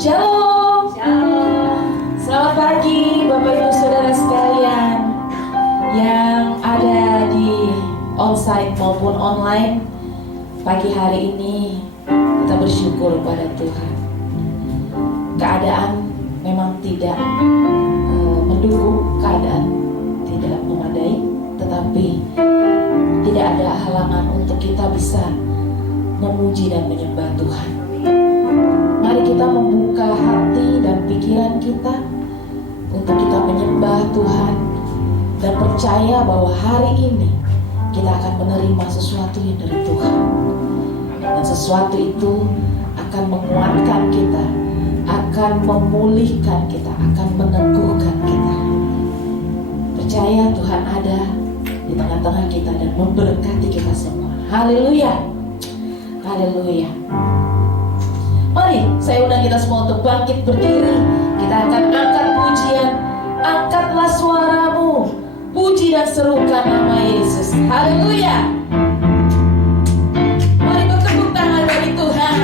Shalom. Selamat pagi Bapak Ibu Saudara sekalian yang ada di onsite maupun online. Pagi hari ini kita bersyukur pada Tuhan. Keadaan memang tidak mendukung, keadaan tidak memadai, tetapi tidak ada halangan untuk kita bisa memuji dan menyembah Tuhan. Mari kita membuka hati dan pikiran kita untuk kita menyembah Tuhan dan percaya bahwa hari ini kita akan menerima sesuatu yang dari Tuhan. Dan sesuatu itu akan menguatkan kita, akan memulihkan kita, akan meneguhkan kita. Percaya Tuhan ada di tengah-tengah kita dan memberkati kita semua. Haleluya. Haleluya. Mari saya undang kita semua untuk bangkit berdiri. Kita akan angkat pujian. Angkatlah suaramu, puji dan serukan nama Yesus. Haleluya. Mari bertepuk tangan bagi Tuhan.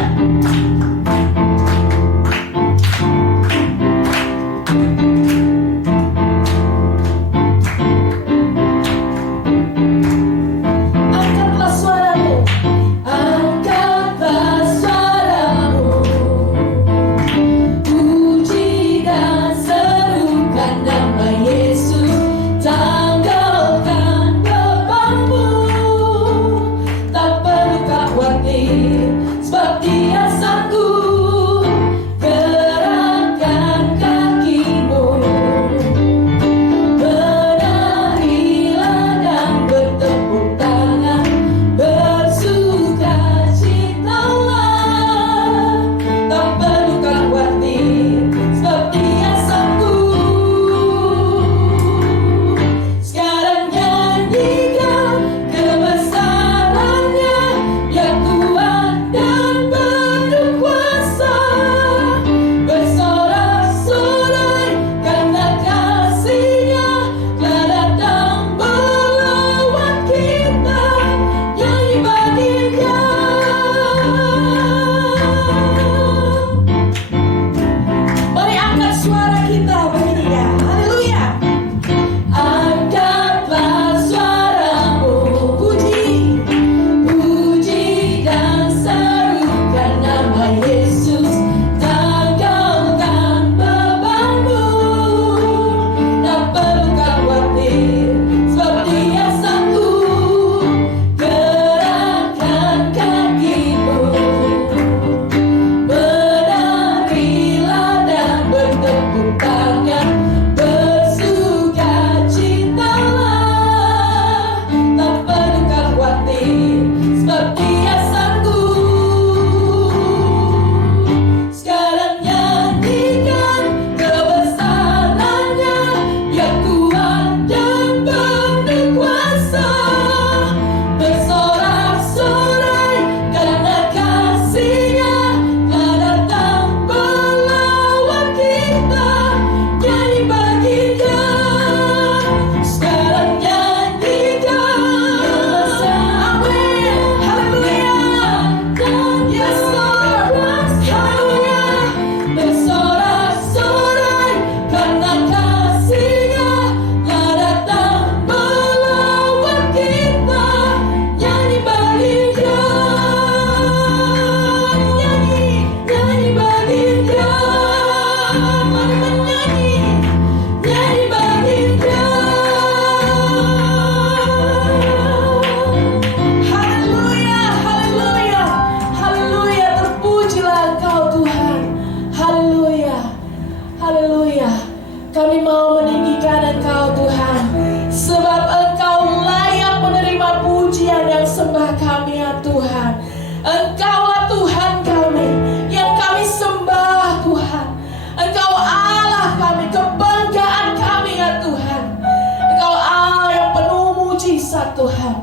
Tuhan,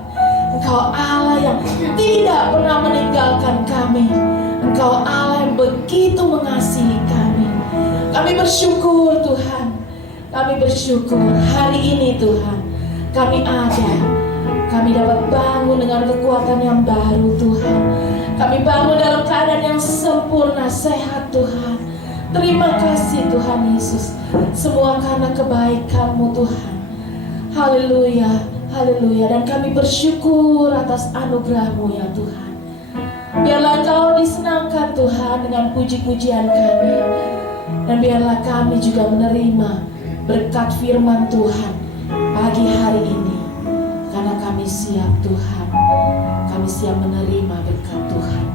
Engkau Allah yang tidak pernah meninggalkan kami. Engkau Allah yang begitu mengasihi kami. Kami bersyukur Tuhan. Kami bersyukur hari ini Tuhan, kami ada. Kami dapat bangun dengan kekuatan yang baru Tuhan. Kami bangun dalam keadaan yang sempurna, sehat Tuhan. Terima kasih Tuhan Yesus, semua karena kebaikan-Mu Tuhan. Haleluya, haleluya. Dan kami bersyukur atas anugerah-Mu ya Tuhan. Biarlah Engkau disenangkan Tuhan dengan puji-pujian kami. Dan biarlah kami juga menerima berkat firman Tuhan pagi hari ini. Karena kami siap Tuhan, kami siap menerima berkat Tuhan.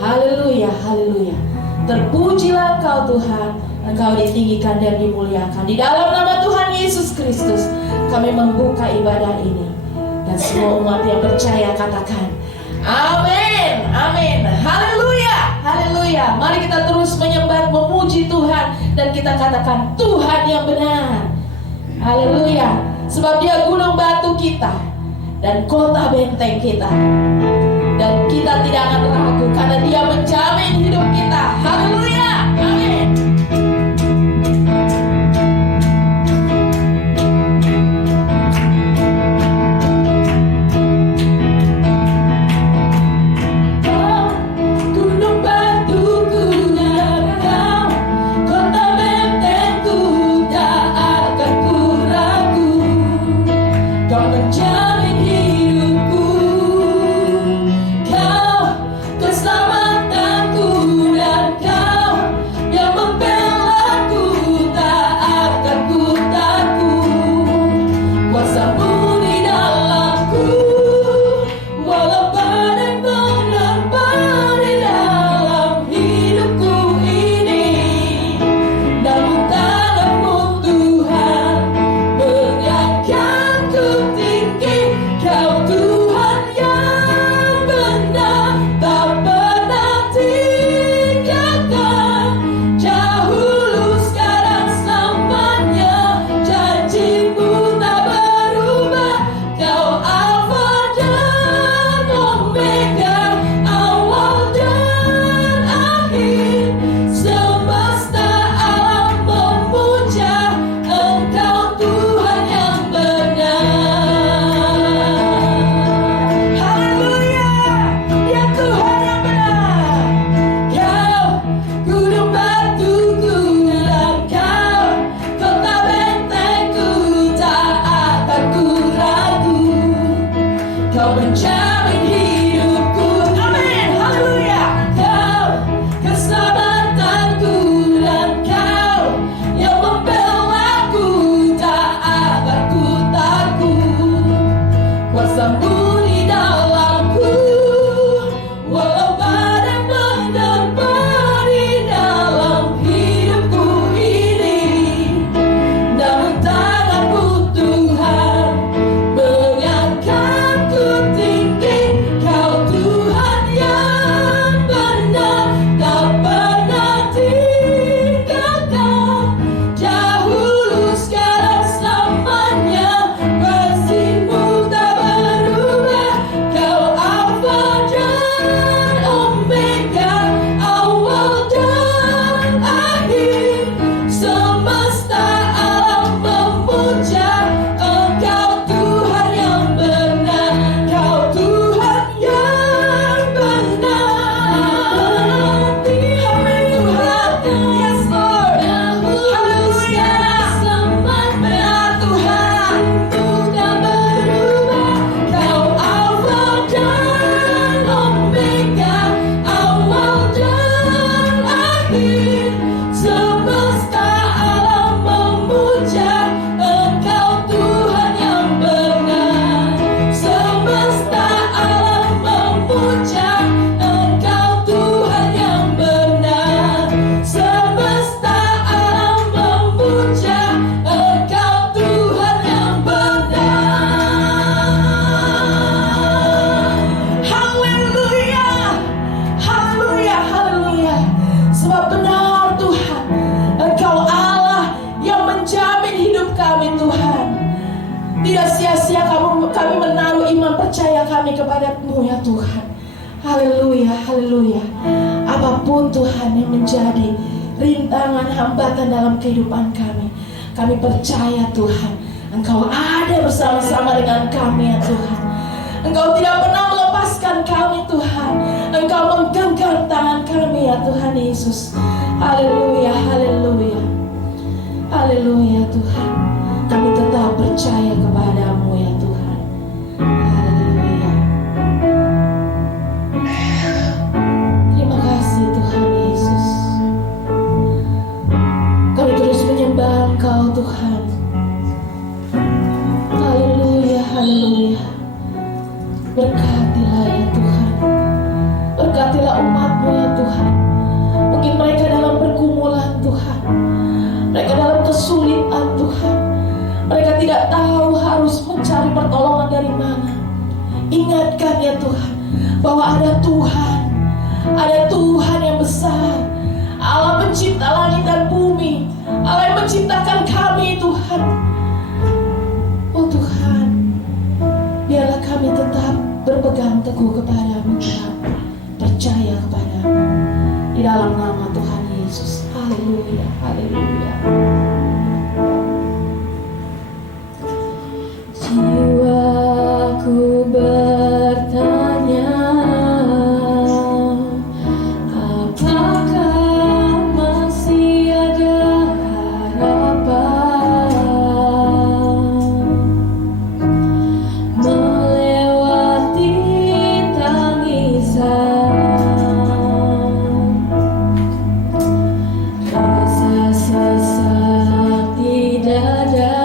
Haleluya, haleluya. Terpujilah Engkau Tuhan, Engkau ditinggikan dan dimuliakan. Di dalam nama Tuhan Yesus Kristus kami membuka ibadah ini. Dan semua umat yang percaya katakan amin, amin, haleluya, haleluya. Mari kita terus menyembah, memuji Tuhan. Dan kita katakan Tuhan yang benar. Haleluya. Sebab Dia gunung batu kita dan kota benteng kita. Dan kita tidak akan ragu karena Dia menjamin hidup kita. Haleluya, amin. kepada-Mu ya Tuhan. Haleluya, haleluya. Apapun Tuhan yang menjadi rintangan, hambatan dalam kehidupan kami, kami percaya Tuhan, Engkau ada bersama-sama dengan kami ya Tuhan. Engkau tidak pernah melepaskan kami Tuhan. Engkau menggenggam tangan kami ya Tuhan Yesus. Haleluya, haleluya, haleluya Tuhan. Kami tetap percaya kepada-Mu ya Tuhan. Haleluya. Terima kasih Tuhan Yesus. Kami terus menyembah Engkau Tuhan. Haleluya, haleluya. Berkatilah ya Tuhan. Berkatilah umat-Mu ya Tuhan. Mungkin mereka dalam pergumulan Tuhan. Mereka dalam kesulitan Tuhan. Mereka tidak tahu harus mencari pertolongan dari mana. Ingatkan ya Tuhan bahwa ada Tuhan. Ada Tuhan yang besar. Allah pencipta langit dan bumi. Allah yang menciptakan kami Tuhan. Oh Tuhan, biarlah kami tetap berpegang teguh kepada-Mu Tuhan. Percaya kepada-Mu. Di dalam nama Tuhan Yesus. Haleluya, haleluya. Jiwaku bertanya, apakah masih ada harapan melewati tangisan, rasa sesak di dada.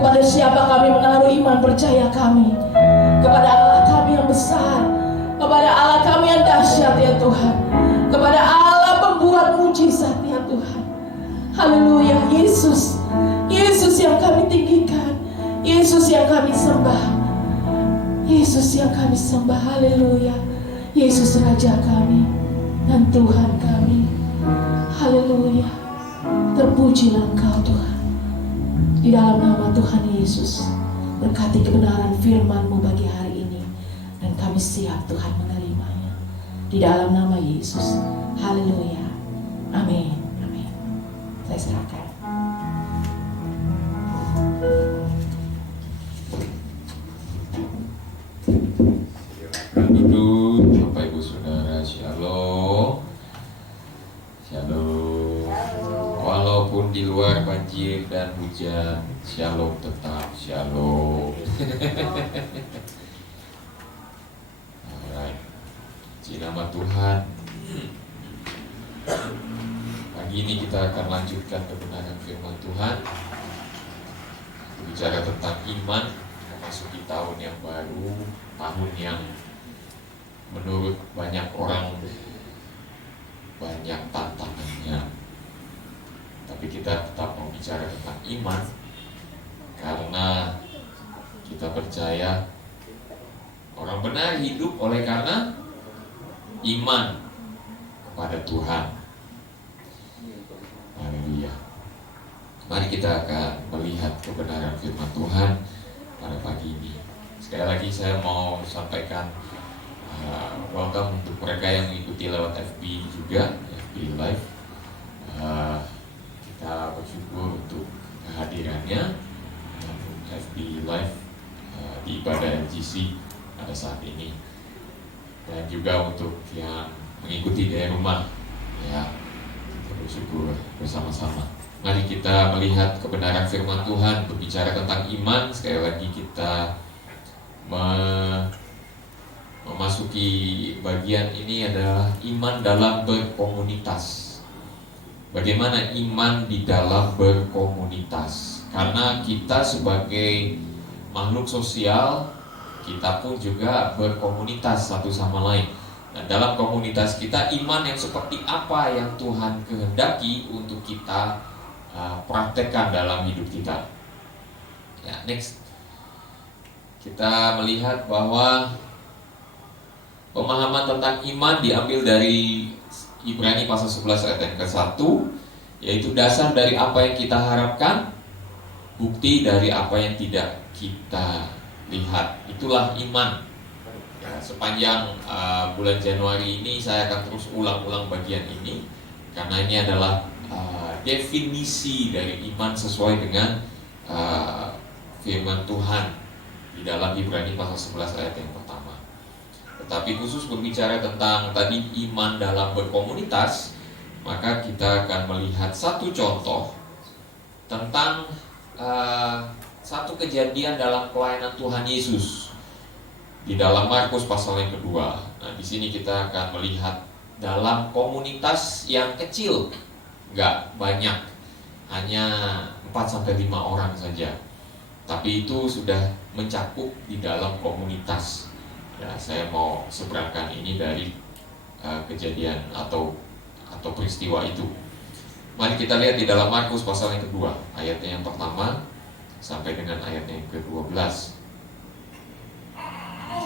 Kepada siapa kami menaruh iman percaya kami? Kepada Allah kami yang besar, kepada Allah kami yang dahsyat ya Tuhan, kepada Allah pembuat mujizat ya Tuhan. Haleluya. Yesus, Yesus yang kami tinggikan, Yesus yang kami sembah, Yesus yang kami sembah. Haleluya. Yesus Raja kami dan Tuhan kami. Haleluya. Terpujilah Engkau Tuhan. Di dalam nama Tuhan Yesus, berkati kebenaran firman-Mu bagi hari ini, dan kami siap Tuhan menerimanya. Di dalam nama Yesus. Haleluya. Amin. Amin. Saya serahkan. Duduk, Bapak Ibu Saudara, Shalom. Shalom. Walaupun di luar banjir dan hujan, Shalom tetap Shalom. Alright. Puji nama Tuhan. Pagi ini kita akan lanjutkan kebenaran firman Tuhan. Bicara tentang iman, memasuki tahun yang baru, tahun yang menurut banyak orang banyak tantangannya. Tapi kita tetap mau bicara tentang iman, karena kita percaya orang benar hidup oleh karena iman kepada Tuhan. Haleluya. Mari kita akan melihat kebenaran firman Tuhan pada pagi ini. Sekali lagi saya mau sampaikan welcome untuk mereka yang mengikuti lewat FB juga, FB Live. Kita bersyukur untuk kehadirannya FB Live di ibadah LGC pada saat ini, dan juga untuk yang mengikuti dari rumah, ya, kita bersyukur bersama-sama. Mari kita melihat kebenaran firman Tuhan. Berbicara tentang iman, sekali lagi kita memasuki bagian ini adalah iman dalam berkomunitas. Bagaimana iman di dalam berkomunitas? Karena kita sebagai makhluk sosial, kita pun juga berkomunitas satu sama lain. Nah, dalam komunitas kita, iman yang seperti apa yang Tuhan kehendaki untuk kita praktekkan dalam hidup kita. Ya, next. Kita melihat bahwa pemahaman tentang iman diambil dari Ibrani pasal 11 ayat yang ke-1, yaitu dasar dari apa yang kita harapkan, bukti dari apa yang tidak kita lihat. Itulah iman. Ya, sepanjang bulan Januari ini saya akan terus ulang-ulang bagian ini, karena ini adalah definisi dari iman sesuai dengan firman Tuhan di dalam Ibrani pasal 11 ayat yang pertama. Tetapi khusus berbicara tentang tadi iman dalam berkomunitas, maka kita akan melihat satu contoh tentang satu kejadian dalam pelayanan Tuhan Yesus di dalam Markus pasal yang kedua. Nah, di sini kita akan melihat dalam komunitas yang kecil, nggak banyak, hanya 4-5 orang saja. Tapi itu sudah mencakup di dalam komunitas. Ya, saya mau seberangkan ini dari kejadian atau peristiwa itu. Mari kita lihat di dalam Markus pasal yang kedua, ayatnya yang pertama sampai dengan ayatnya yang ke-12.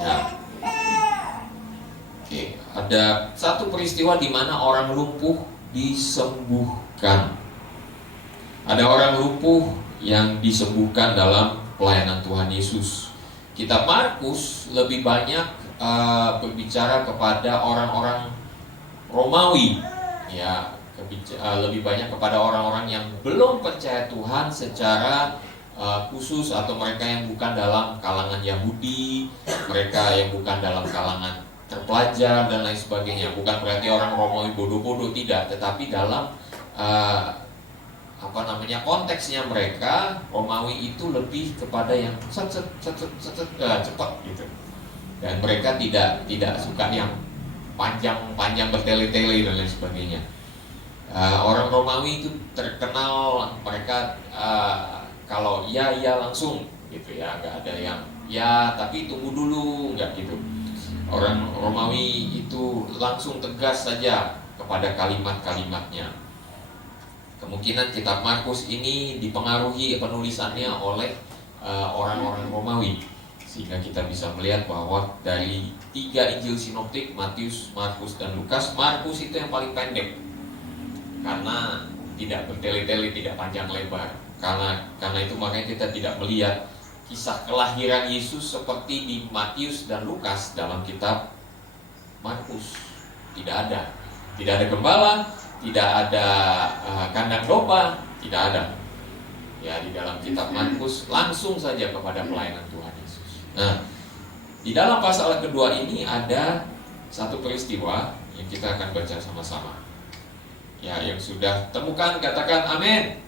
Ya. Oke, ada satu peristiwa di mana orang lumpuh disembuhkan. Ada orang lumpuh yang disembuhkan dalam pelayanan Tuhan Yesus. Kitab Markus lebih banyak berbicara kepada orang-orang Romawi, ya, lebih banyak kepada orang-orang yang belum percaya Tuhan secara khusus, atau mereka yang bukan dalam kalangan Yahudi, mereka yang bukan dalam kalangan terpelajar dan lain sebagainya. Bukan berarti orang Romawi bodoh-bodoh, tidak, tetapi dalam konteksnya mereka, Romawi itu lebih kepada yang cepat gitu. Dan mereka tidak suka yang panjang bertele-tele dan lain sebagainya. Orang Romawi itu terkenal mereka kalau ya langsung gitu ya, nggak ada yang ya tapi tunggu dulu, nggak gitu. Orang Romawi itu langsung tegas saja kepada kalimat-kalimatnya. Kemungkinan kitab Markus ini dipengaruhi penulisannya oleh orang-orang Romawi, sehingga kita bisa melihat bahwa dari 3 Injil sinoptik, Matius, Markus, dan Lukas, Markus itu yang paling pendek karena tidak bertele-tele, tidak panjang lebar. Karena itu makanya kita tidak melihat kisah kelahiran Yesus seperti di Matius dan Lukas dalam kitab Markus. Tidak ada gembala, tidak ada kandang domba, tidak ada. Ya, di dalam kitab Markus langsung saja kepada pelayanan Tuhan Yesus. Nah, di dalam pasal kedua ini ada satu peristiwa yang kita akan baca sama-sama. Ya, yang sudah temukan katakan amin.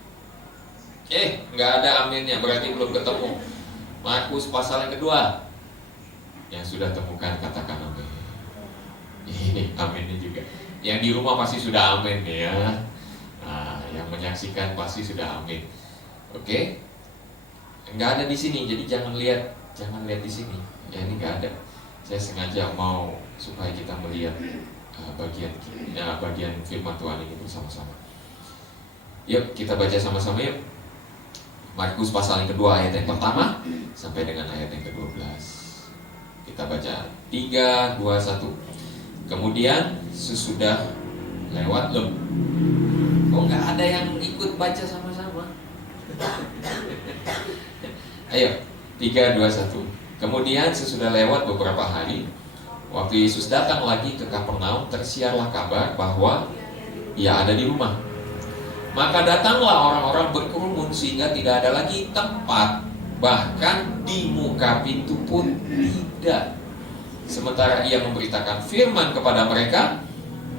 Nggak ada aminnya, berarti belum ketemu. Markus pasal yang kedua. Yang sudah temukan katakan amin. Ini aminnya juga. Yang di rumah pasti sudah amin ya. Nah, yang menyaksikan pasti sudah amin. Oke? Nggak ada di sini, jadi jangan lihat di sini. Ya, ini nggak ada. Saya sengaja mau supaya kita melihat bagian firman Tuhan ini bersama-sama. Yuk kita baca sama-sama yuk. Markus pasal yang kedua ayat yang pertama sampai dengan ayat yang ke-12. Kita baca 3, 2, 1. Kemudian sesudah lewat kok nggak ada yang ikut baca sama-sama? Ayo 3, 2, 1. Kemudian sesudah lewat beberapa hari, waktu Yesus datang lagi ke Kapernaum, tersiarlah kabar bahwa Ia ada di rumah. Maka datanglah orang-orang berkerumun sehingga tidak ada lagi tempat, bahkan di muka pintu pun tidak. Sementara Ia memberitakan firman kepada mereka,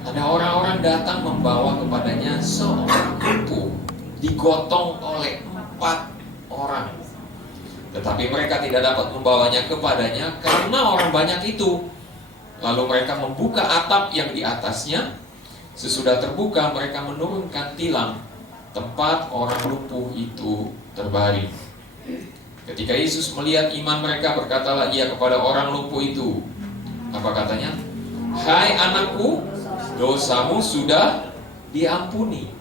ada orang-orang datang membawa kepadanya seorang lumpuh, digotong oleh 4 orang. Tetapi mereka tidak dapat membawanya kepadanya karena orang banyak itu. Lalu mereka membuka atap yang di atasnya. Sesudah terbuka, mereka menurunkan tilam tempat orang lumpuh itu terbaring. Ketika Yesus melihat iman mereka, berkatalah Ia kepada orang lumpuh itu. Apa katanya? Hai anakku, dosamu sudah diampuni.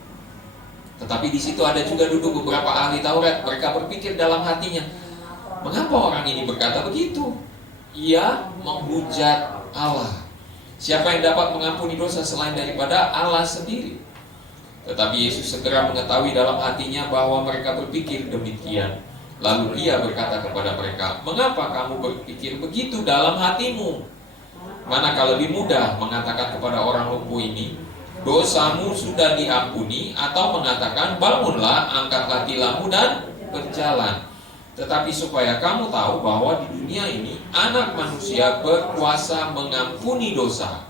Tetapi di situ ada juga duduk beberapa ahli Taurat. Mereka berpikir dalam hatinya, mengapa orang ini berkata begitu? Ia menghujat Allah. Siapa yang dapat mengampuni dosa selain daripada Allah sendiri? Tetapi Yesus segera mengetahui dalam hatinya bahwa mereka berpikir demikian. Lalu Ia berkata kepada mereka, mengapa kamu berpikir begitu dalam hatimu? Manakala lebih mudah mengatakan kepada orang lumpuh ini, dosamu sudah diampuni, atau mengatakan, bangunlah, angkatlah tilammu dan berjalan. Tetapi supaya kamu tahu bahwa di dunia ini Anak Manusia berkuasa mengampuni dosa.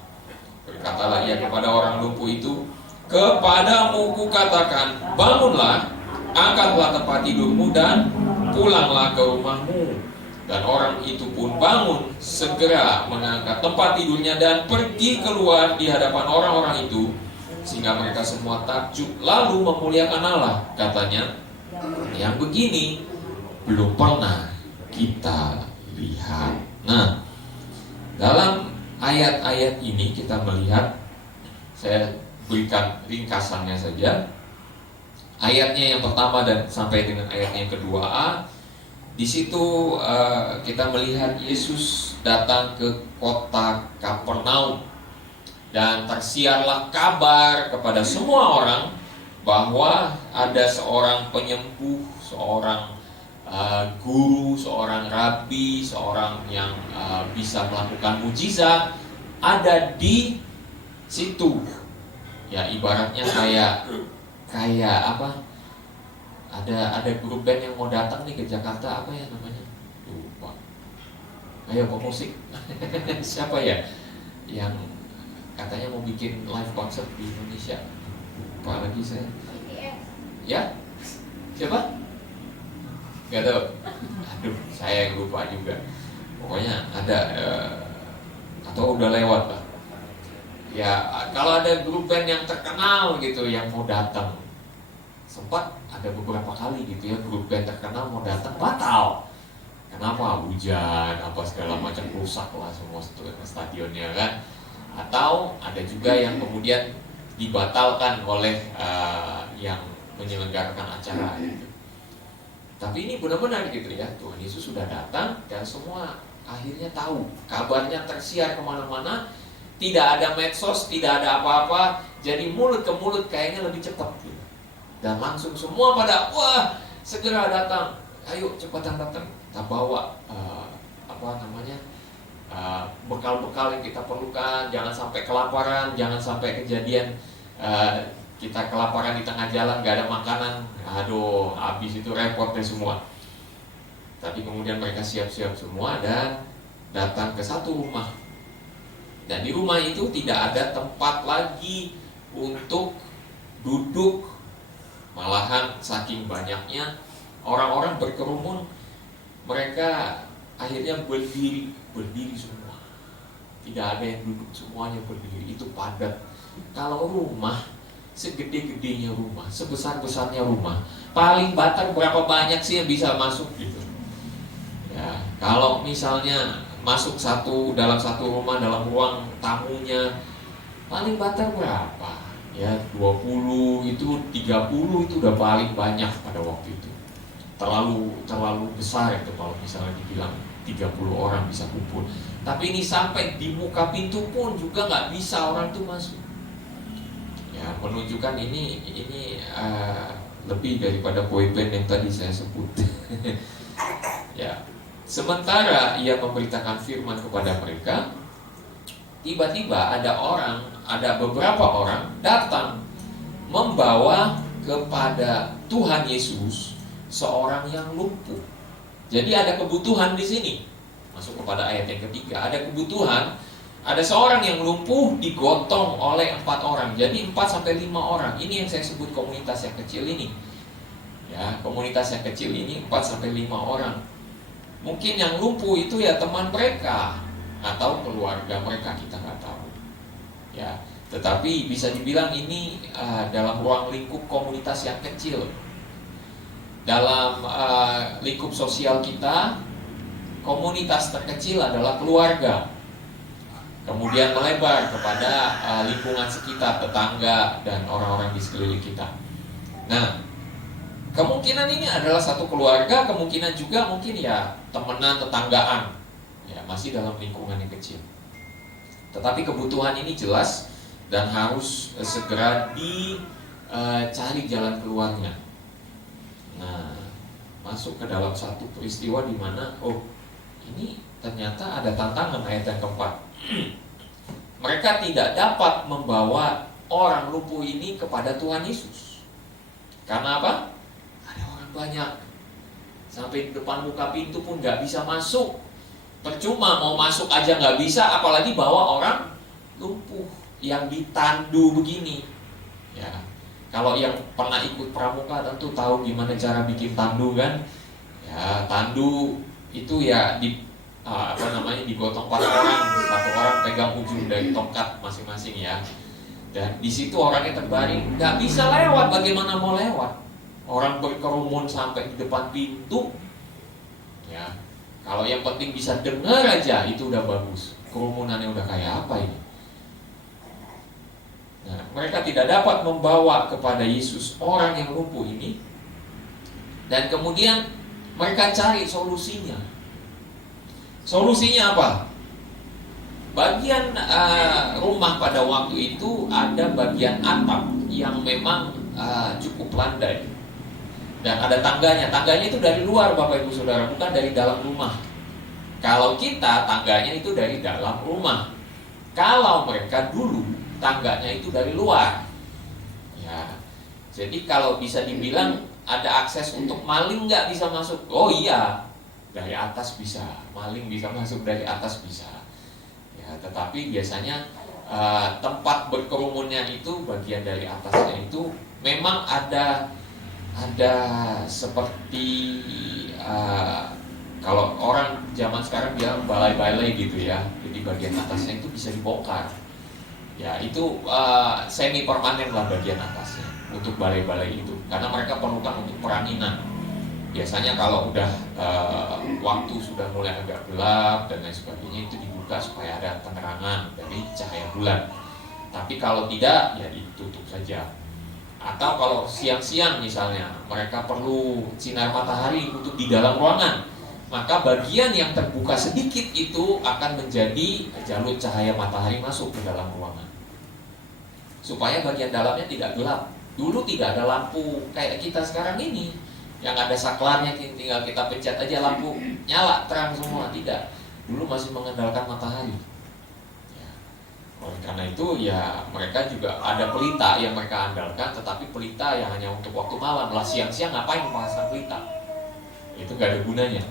Berkatalah Ia kepada orang lumpuh itu, kepadamu kukatakan, bangunlah, angkatlah tempat tidurmu dan pulanglah ke rumahmu. Dan orang itu pun bangun, segera mengangkat tempat tidurnya dan pergi keluar di hadapan orang-orang itu, sehingga mereka semua takjub lalu memuliakan Allah. Katanya, yang begini belum pernah kita lihat. Nah, dalam ayat-ayat ini kita melihat, saya berikan ringkasannya saja. Ayatnya yang pertama dan sampai dengan ayatnya yang kedua A, di situ kita melihat Yesus datang ke kota Kapernaum dan tersiarlah kabar kepada semua orang bahwa ada seorang penyembuh, seorang guru, seorang rabi, seorang yang bisa melakukan mujizat ada di situ. Ya, ibaratnya kayak apa? Ada grup band yang mau datang nih ke Jakarta, apa ya namanya? Lupa. Ayo pemusik. Siapa ya? Yang katanya mau bikin live concert di Indonesia. Lupa lagi saya. Ya? Siapa? Gak tahu. Aduh, saya yang lupa juga. Pokoknya ada atau udah lewat lah. Ya, kalau ada grup band yang terkenal gitu yang mau datang, sempat ada beberapa kali gitu ya grup band terkenal mau datang batal. Kenapa? Hujan, apa segala macam, rusak lah semua stadionnya kan. Atau ada juga yang kemudian dibatalkan oleh yang menyelenggarakan acara gitu. Tapi ini benar-benar gitu ya, Tuhan Yesus sudah datang dan semua akhirnya tahu, kabarnya tersiar kemana-mana, tidak ada medsos, tidak ada apa-apa, jadi mulut ke mulut kayaknya lebih cepat gitu. Dan langsung semua pada wah segera datang, ayo cepat datang, kita bawa bekal-bekal yang kita perlukan, jangan sampai kelaparan, jangan sampai kejadian kita kelaparan di tengah jalan, gak ada makanan, aduh habis itu repot deh semua. Tapi kemudian mereka siap-siap semua dan datang ke satu rumah. Dan di rumah itu tidak ada tempat lagi untuk duduk. Malahan saking banyaknya orang-orang berkerumun, mereka akhirnya berdiri semua. Tidak ada yang duduk, semuanya berdiri. Itu padat. Kalau rumah segede-gedenya rumah, sebesar-besarnya rumah, paling banter berapa banyak sih yang bisa masuk gitu. Ya, kalau misalnya masuk dalam satu rumah, dalam ruang tamunya, paling banter berapa? Ya 20, itu 30 itu udah paling banyak pada waktu itu. Terlalu besar itu kalau misalnya dibilang 30 orang bisa kumpul. Tapi ini sampai di muka pintu pun juga nggak bisa orang itu masuk. Ya, menunjukkan ini lebih daripada boyband yang tadi saya sebut. Ya, sementara ia memberitakan firman kepada mereka, tiba-tiba ada beberapa orang datang membawa kepada Tuhan Yesus seorang yang lumpuh. Jadi ada kebutuhan di sini. Masuk kepada ayat yang ketiga, ada kebutuhan. Ada seorang yang lumpuh digotong oleh 4 orang. Jadi 4-5 orang. Ini yang saya sebut komunitas yang kecil ini. Ya, komunitas yang kecil ini 4-5 orang. Mungkin yang lumpuh itu ya teman mereka atau keluarga mereka, kita nggak tahu. Ya, tetapi bisa dibilang ini dalam ruang lingkup komunitas yang kecil. Dalam lingkup sosial kita, komunitas terkecil adalah keluarga. Kemudian melebar kepada lingkungan sekitar, tetangga, dan orang-orang di sekeliling kita. Nah, kemungkinan ini adalah satu keluarga, kemungkinan juga mungkin ya temenan, tetanggaan. Ya, masih dalam lingkungan yang kecil. Tetapi kebutuhan ini jelas dan harus segera dicari jalan keluarnya. Nah, masuk ke dalam satu peristiwa di mana, ini ternyata ada tantangan ayat yang keempat. Mereka tidak dapat membawa orang lumpuh ini kepada Tuhan Yesus. Karena apa? Ada orang banyak. Sampai di depan muka pintu pun gak bisa masuk. Percuma mau masuk aja gak bisa, apalagi bawa orang lumpuh yang ditandu begini. Ya, kalau yang pernah ikut pramuka tentu tahu gimana cara bikin tandu kan. Ya, tandu itu ya digotong 4 orang, 1 orang pegang ujung dari tongkat masing-masing ya. Dan di situ orangnya terbaring, nggak bisa lewat. Bagaimana mau lewat? Orang berkerumun sampai di depan pintu. Ya, kalau yang penting bisa dengar aja itu udah bagus. Kerumunannya udah kayak apa ini? Nah, mereka tidak dapat membawa kepada Yesus orang yang lumpuh ini. Dan kemudian mereka cari solusinya. Solusinya apa? Bagian rumah pada waktu itu ada bagian atap yang memang cukup landai. Dan ada tangganya. Tangganya itu dari luar, Bapak Ibu Saudara, bukan dari dalam rumah. Kalau kita, tangganya itu dari dalam rumah. Kalau mereka dulu, tangganya itu dari luar. Ya. Jadi kalau bisa dibilang ada akses untuk maling nggak bisa masuk? Oh iya, dari atas bisa, maling bisa masuk dari atas bisa. Ya, tetapi biasanya tempat berkerumunnya itu bagian dari atasnya itu memang ada seperti kalau orang zaman sekarang bilang balai-balai gitu ya. Jadi bagian atasnya itu bisa dibongkar. Ya, itu semi permanen lah bagian atasnya untuk balai-balai itu, karena mereka perlukan untuk peranginan. Biasanya kalau udah waktu sudah mulai agak gelap dan lain sebagainya, itu dibuka supaya ada penerangan dari cahaya bulan. Tapi kalau tidak, ya ditutup saja. Atau kalau siang-siang misalnya, mereka perlu sinar matahari untuk di dalam ruangan, maka bagian yang terbuka sedikit itu akan menjadi jalur cahaya matahari masuk ke dalam ruangan, supaya bagian dalamnya tidak gelap. Dulu tidak ada lampu kayak kita sekarang ini, yang ada saklarnya, tinggal kita pencet aja lampu nyala terang semua. Tidak, dulu masih mengandalkan matahari. Oleh karena itu ya mereka juga ada pelita yang mereka andalkan, tetapi pelita yang hanya untuk waktu malam lah. Siang-siang ngapain memasang pelita? Itu gak ada gunanya.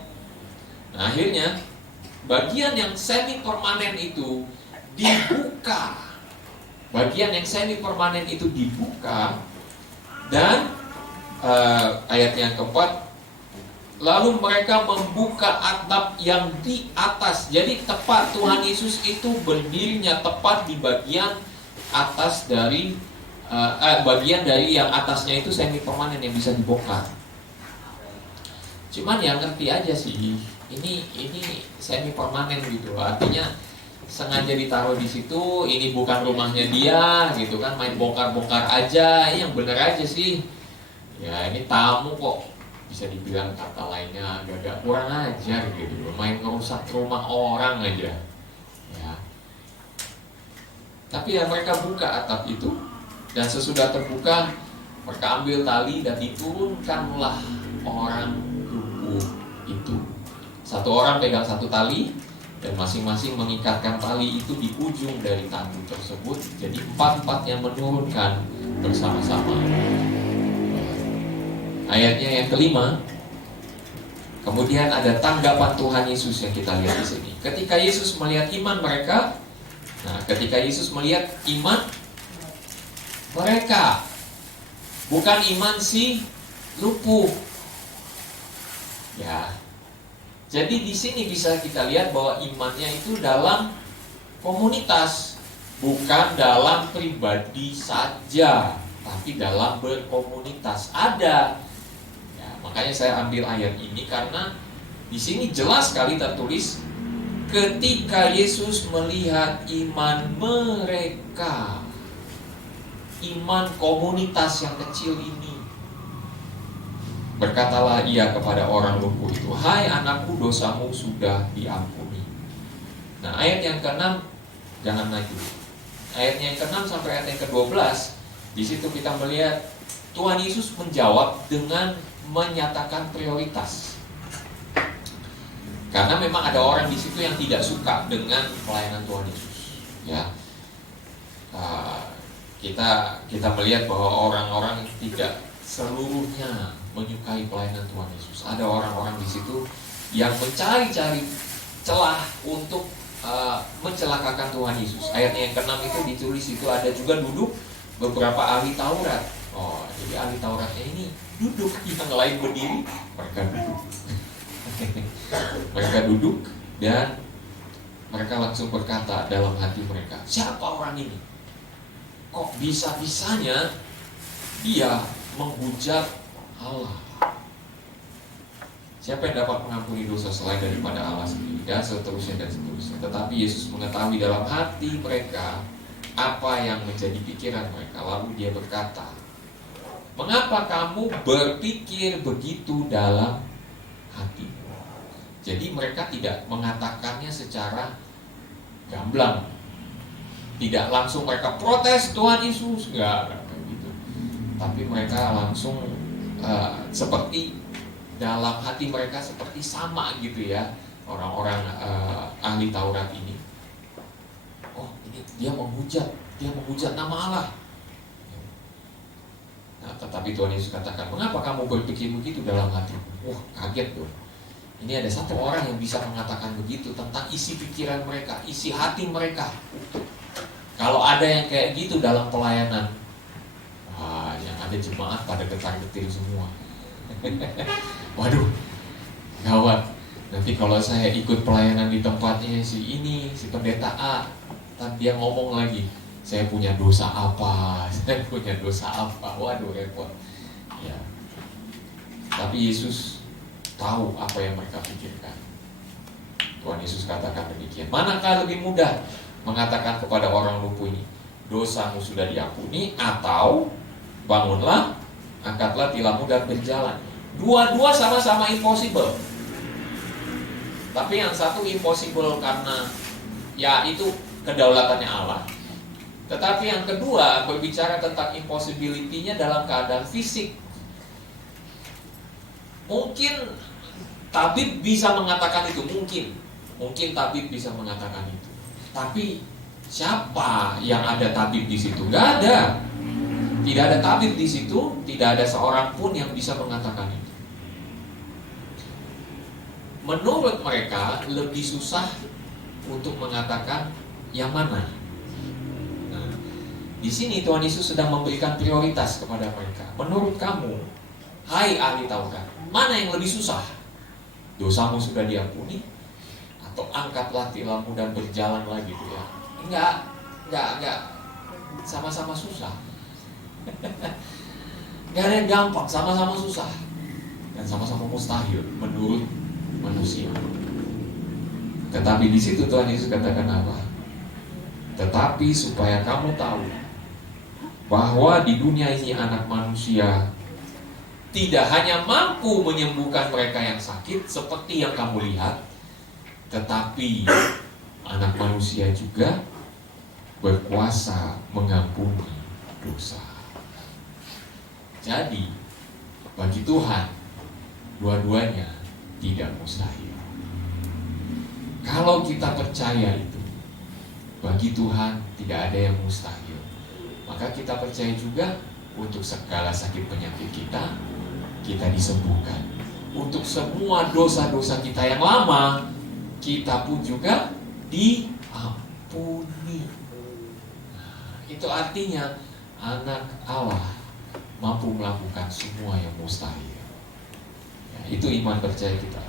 Nah, akhirnya bagian yang semi permanen itu dibuka. Bagian yang semi permanen itu dibuka. Dan ayat yang keempat, lalu mereka membuka atap yang di atas. Jadi tepat Tuhan Yesus itu berdirinya tepat di bagian atas dari bagian dari yang atasnya itu semi permanen yang bisa dibongkar. Cuman yang ngerti aja sih, ini semi permanen gitu. Artinya sengaja ditaruh di situ. Ini bukan rumahnya dia gitu kan, main bongkar-bongkar aja. Ini yang bener aja sih. Ya ini tamu kok, bisa dibilang kata lainnya agak kurang ajar gitu, main ngerusak rumah orang aja ya. Tapi ya mereka buka atap itu, dan sesudah terbuka mereka ambil tali dan diturunkanlah orang lumpuh itu. Satu orang pegang satu tali, dan masing-masing mengikatkan tali itu di ujung dari tandu tersebut. Jadi empat-empatnya menurunkan bersama-sama. Ayatnya yang kelima, kemudian ada tanggapan Tuhan Yesus yang kita lihat di sini. Ketika Yesus melihat iman mereka, ketika Yesus melihat iman mereka, bukan iman si lumpuh. Ya, jadi di sini bisa kita lihat bahwa imannya itu dalam komunitas, bukan dalam pribadi saja, tapi dalam berkomunitas. Ada. Makanya saya ambil ayat ini karena di sini jelas sekali tertulis ketika Yesus melihat iman mereka, iman komunitas yang kecil ini, berkatalah ia kepada orang lumpuh itu, hai anakku, dosamu sudah diampuni. Nah, ayat yang ke-6 jangan naik dulu. Ayat yang ke-6 sampai ayat yang ke-12, di situ kita melihat Tuhan Yesus menjawab dengan menyatakan prioritas. Karena memang ada orang di situ yang tidak suka dengan pelayanan Tuhan Yesus. Ya, kita melihat bahwa orang-orang tidak seluruhnya menyukai pelayanan Tuhan Yesus. Ada orang-orang di situ yang mencari-cari celah untuk mencelakakan Tuhan Yesus. Ayatnya yang ke-6 itu ditulis, itu ada juga duduk beberapa ahli Taurat. Oh, jadi ahli Tauratnya ini duduk, yang lain berdiri, mereka duduk. Mereka duduk dan mereka langsung berkata dalam hati mereka, siapa orang ini? Kok bisa-bisanya dia menghujat Allah? Siapa yang dapat mengampuni dosa selain daripada Allah sendiri? Dan seterusnya dan seterusnya. Tetapi Yesus mengetahui dalam hati mereka apa yang menjadi pikiran mereka. Lalu dia berkata, mengapa kamu berpikir begitu dalam hatimu? Jadi mereka tidak mengatakannya secara gamblang, tidak langsung mereka protes Tuhan Yesus, enggak gitu. Tapi mereka langsung seperti dalam hati mereka seperti sama gitu ya, orang-orang ahli Taurat ini. Oh, ini dia menghujat nama Allah. Nah, tetapi Tuhan Yesus katakan, mengapa kamu berpikir begitu dalam hatimu? Wah, kaget tuh. Ini ada satu orang yang bisa mengatakan begitu tentang isi pikiran mereka, isi hati mereka. Kalau ada yang kayak gitu dalam pelayanan, yang ada jemaat pada getar-getir semua. Waduh, gawat. Nanti kalau saya ikut pelayanan di tempatnya si pendeta A, dan dia ngomong lagi, saya punya dosa apa, saya punya dosa apa, waduh repot. Ya. Tapi Yesus tahu apa yang mereka pikirkan. Tuhan Yesus katakan demikian. Manakah lebih mudah mengatakan kepada orang lumpuh ini, dosamu sudah diampuni, atau bangunlah, angkatlah tilammu dan berjalan. Dua-dua sama-sama impossible. Tapi yang satu impossible karena ya itu kedaulatannya Allah. Tetapi yang kedua berbicara tentang impossibility-nya dalam keadaan fisik. Mungkin tabib bisa mengatakan itu, mungkin tabib bisa mengatakan itu. Tapi siapa yang ada tabib di situ? Nggak ada. Tidak ada tabib di situ, tidak ada seorang pun yang bisa mengatakan itu. Menurut mereka lebih susah untuk mengatakan yang mana. Nah, di sini Tuhan Yesus sedang memberikan prioritas kepada mereka. Menurut kamu, hai ahli Taurat, mana yang lebih susah? Dosamu sudah diampuni, atau angkatlah tilammu dan berjalan lagi gitu ya? Enggak, sama-sama susah. Gak ada yang gampang, sama-sama susah dan sama-sama mustahil menurut manusia. Tetapi di situ Tuhan Yesus katakan apa? Tetapi supaya kamu tahu bahwa di dunia ini anak manusia tidak hanya mampu menyembuhkan mereka yang sakit seperti yang kamu lihat, tetapi anak manusia juga berkuasa mengampuni dosa. Jadi bagi Tuhan dua-duanya tidak mustahil. Kalau kita percaya itu, bagi Tuhan tidak ada yang mustahil, maka kita percaya juga untuk segala sakit penyakit kita disembuhkan. Untuk semua dosa-dosa kita yang lama, kita pun juga diampuni. Nah, itu artinya anak Allah mampu melakukan semua yang mustahil. Ya, itu iman percaya kita.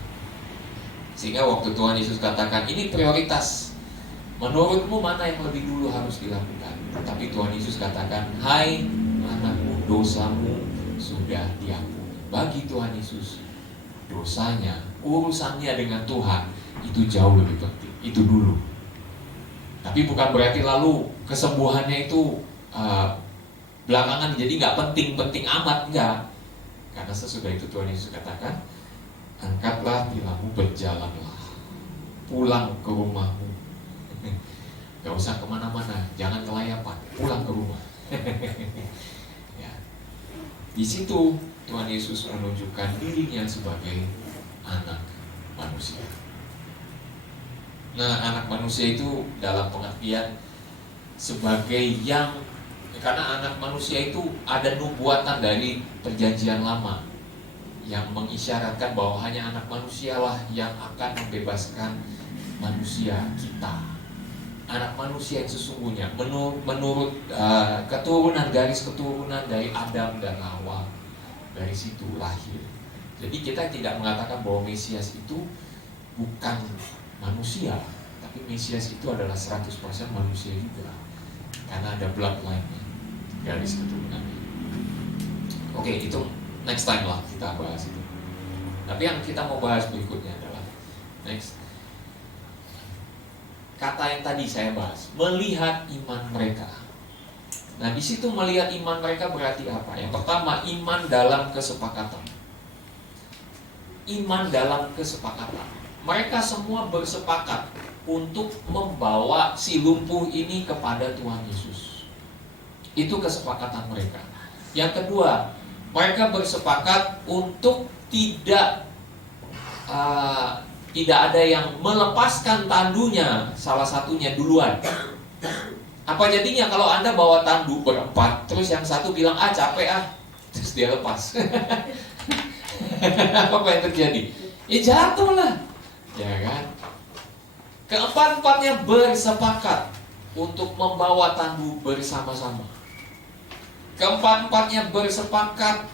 Sehingga waktu Tuhan Yesus katakan ini prioritas, menurutmu mana yang lebih dulu harus dilakukan? Tapi Tuhan Yesus katakan, hai anakku, dosamu sudah diampuni. Bagi Tuhan Yesus, dosanya, urusannya dengan Tuhan itu jauh lebih penting. Itu dulu. Tapi bukan berarti lalu kesembuhannya itu belakangan jadi nggak penting-penting amat, enggak. Karena sesudah itu Tuhan Yesus katakan, angkatlah tilammu, berjalanlah, pulang ke rumahmu. Gak usah kemana-mana, jangan kelayapan, pulang ke rumah. Ya. Di situ Tuhan Yesus menunjukkan dirinya sebagai anak manusia. Nah, anak manusia itu dalam pengertian sebagai yang, karena anak manusia itu ada nubuatan dari perjanjian lama yang mengisyaratkan bahwa hanya anak manusialah yang akan membebaskan manusia kita. Anak manusia yang sesungguhnya menurut keturunan, garis keturunan dari Adam dan Hawa, dari situ lahir. Jadi kita tidak mengatakan bahwa Mesias itu bukan manusia, tapi Mesias itu adalah 100% manusia juga, karena ada bloodline-nya, garis keturunannya. Oke, itu next time lah kita bahas itu. Tapi yang kita mau bahas berikutnya adalah next, kata yang tadi saya bahas, melihat iman mereka. Nah, di situ melihat iman mereka berarti apa? Yang pertama, iman dalam kesepakatan. Iman dalam kesepakatan. Mereka semua bersepakat untuk membawa si lumpuh ini kepada Tuhan Yesus. Itu kesepakatan mereka. Yang kedua, mereka bersepakat untuk tidak ada yang melepaskan tandunya, salah satunya duluan. Apa jadinya kalau Anda bawa tandu berempat, terus yang satu bilang capek terus dia lepas? Apa yang terjadi? Ya jatuh lah, ya kan? Keempat-empatnya bersepakat untuk membawa tandu bersama-sama. Keempat-empatnya bersepakat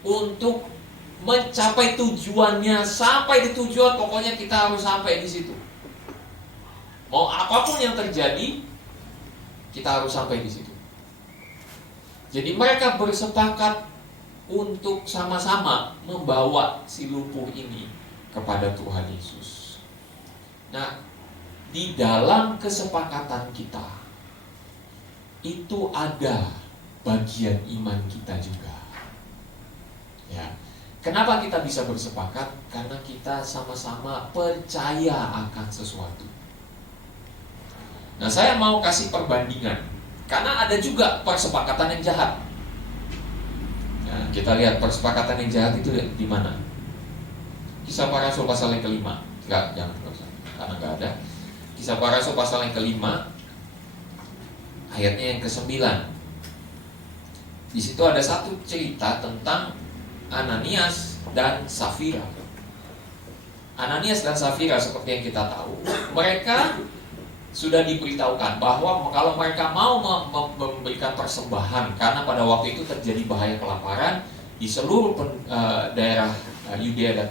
untuk mencapai tujuannya. Sampai di tujuan, pokoknya kita harus sampai di situ. Mau apapun yang terjadi, Kita harus sampai di situ. Jadi mereka bersepakat untuk sama-sama membawa si lumpuh ini kepada Tuhan Yesus. Nah, di dalam kesepakatan kita itu ada bagian iman kita juga. Ya. Kenapa kita bisa bersepakat? Karena kita sama-sama percaya akan sesuatu. Nah, saya mau kasih perbandingan, karena ada juga persepakatan yang jahat. Nah, kita lihat persepakatan yang jahat itu di mana? Kisah Para Rasul pasal yang ke-5. Jangan karena nggak ada. Kisah Para Rasul pasal yang ke-5, ayatnya yang ke-9. Di situ ada satu cerita tentang Ananias dan Safira. Ananias dan Safira, seperti yang kita tahu, mereka sudah diberitahukan bahwa kalau mereka mau memberikan persembahan, karena pada waktu itu terjadi bahaya kelaparan di seluruh daerah Yudea dan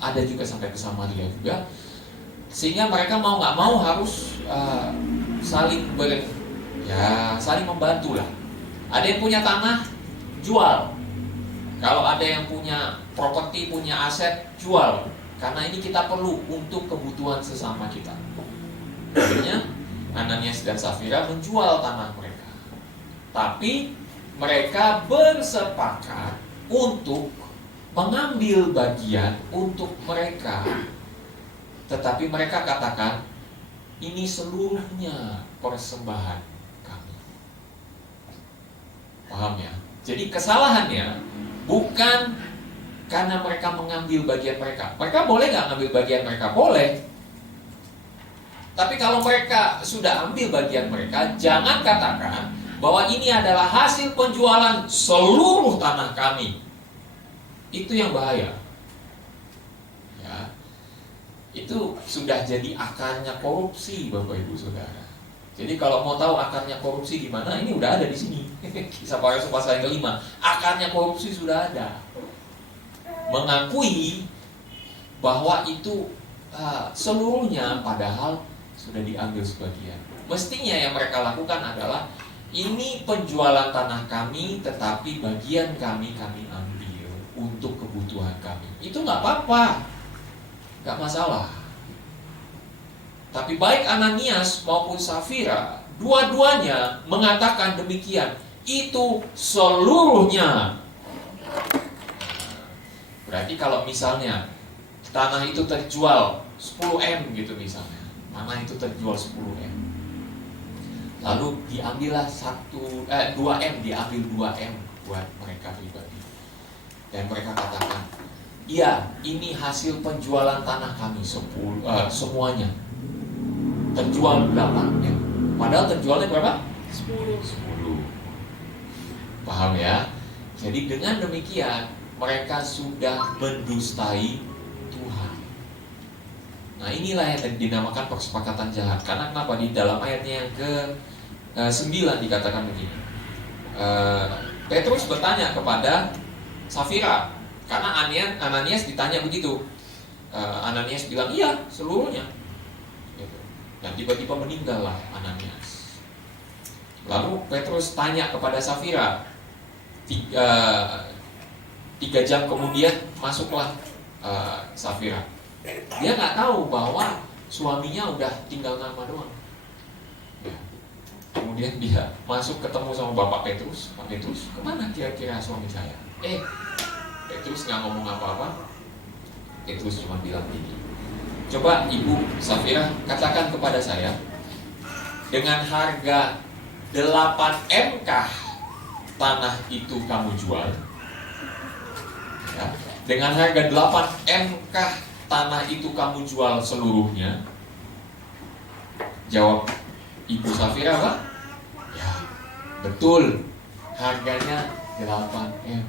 ada juga sampai ke Samaria juga, sehingga mereka mau nggak mau harus saling membantu lah. Ada yang punya tanah, jual. Kalau ada yang punya properti, punya aset, jual. Karena ini kita perlu untuk kebutuhan sesama kita. Akhirnya Ananias dan Safira menjual tanah mereka. Tapi mereka bersepakat untuk mengambil bagian untuk mereka. Tetapi mereka katakan, ini seluruhnya persembahan kami. Paham ya? Jadi kesalahannya bukan karena mereka mengambil bagian mereka. Mereka boleh nggak ngambil bagian mereka? Boleh. Tapi kalau mereka sudah ambil bagian mereka, jangan katakan bahwa ini adalah hasil penjualan seluruh tanah kami. Itu yang bahaya. Ya. Itu sudah jadi akarnya korupsi, Bapak Ibu Saudara. Jadi kalau mau tahu akarnya korupsi di mana, ini udah ada di sini. Kisah Para Rasul pasal yang ke-5. Akarnya korupsi sudah ada. Mengakui bahwa itu seluruhnya, padahal sudah diambil sebagian. Mestinya yang mereka lakukan adalah, ini penjualan tanah kami, tetapi bagian kami ambil untuk kebutuhan kami. Itu nggak apa-apa, nggak masalah. Tapi baik Ananias maupun Safira, dua-duanya mengatakan demikian. Itu seluruhnya. Berarti kalau misalnya tanah itu terjual 10M gitu misalnya, tanah itu terjual 10M, lalu diambillah 2M, diambil 2M buat mereka pribadi, dan mereka katakan, iya, ini hasil penjualan tanah kami semuanya. Terjual 8M, padahal terjualnya berapa? 10. Paham ya? Jadi dengan demikian mereka sudah mendustai Tuhan. Nah, inilah yang dinamakan persepakatan jahat. Karena kenapa? Di dalam ayatnya yang ke-9 dikatakan begini. Petrus bertanya kepada Safira, karena Ananias ditanya begitu. Ananias bilang, iya, seluruhnya. Gitu. Dan tiba-tiba meninggallah Ananias. Lalu Petrus tanya kepada Safira. 3 jam kemudian masuklah Safira. Dia nggak tahu bahwa suaminya udah tinggal nama doang. Ya. Kemudian dia masuk ketemu sama Bapak Petrus. Pak Petrus, kemana kira-kira suami saya? Petrus nggak ngomong apa-apa. Petrus cuma bilang gini, coba Ibu Safira katakan kepada saya, dengan harga 8M kah tanah itu kamu jual? Ya. Dengan harga 8M kah tanah itu kamu jual seluruhnya? Jawab Ibu Safira, Pak, ya, betul, harganya 8M.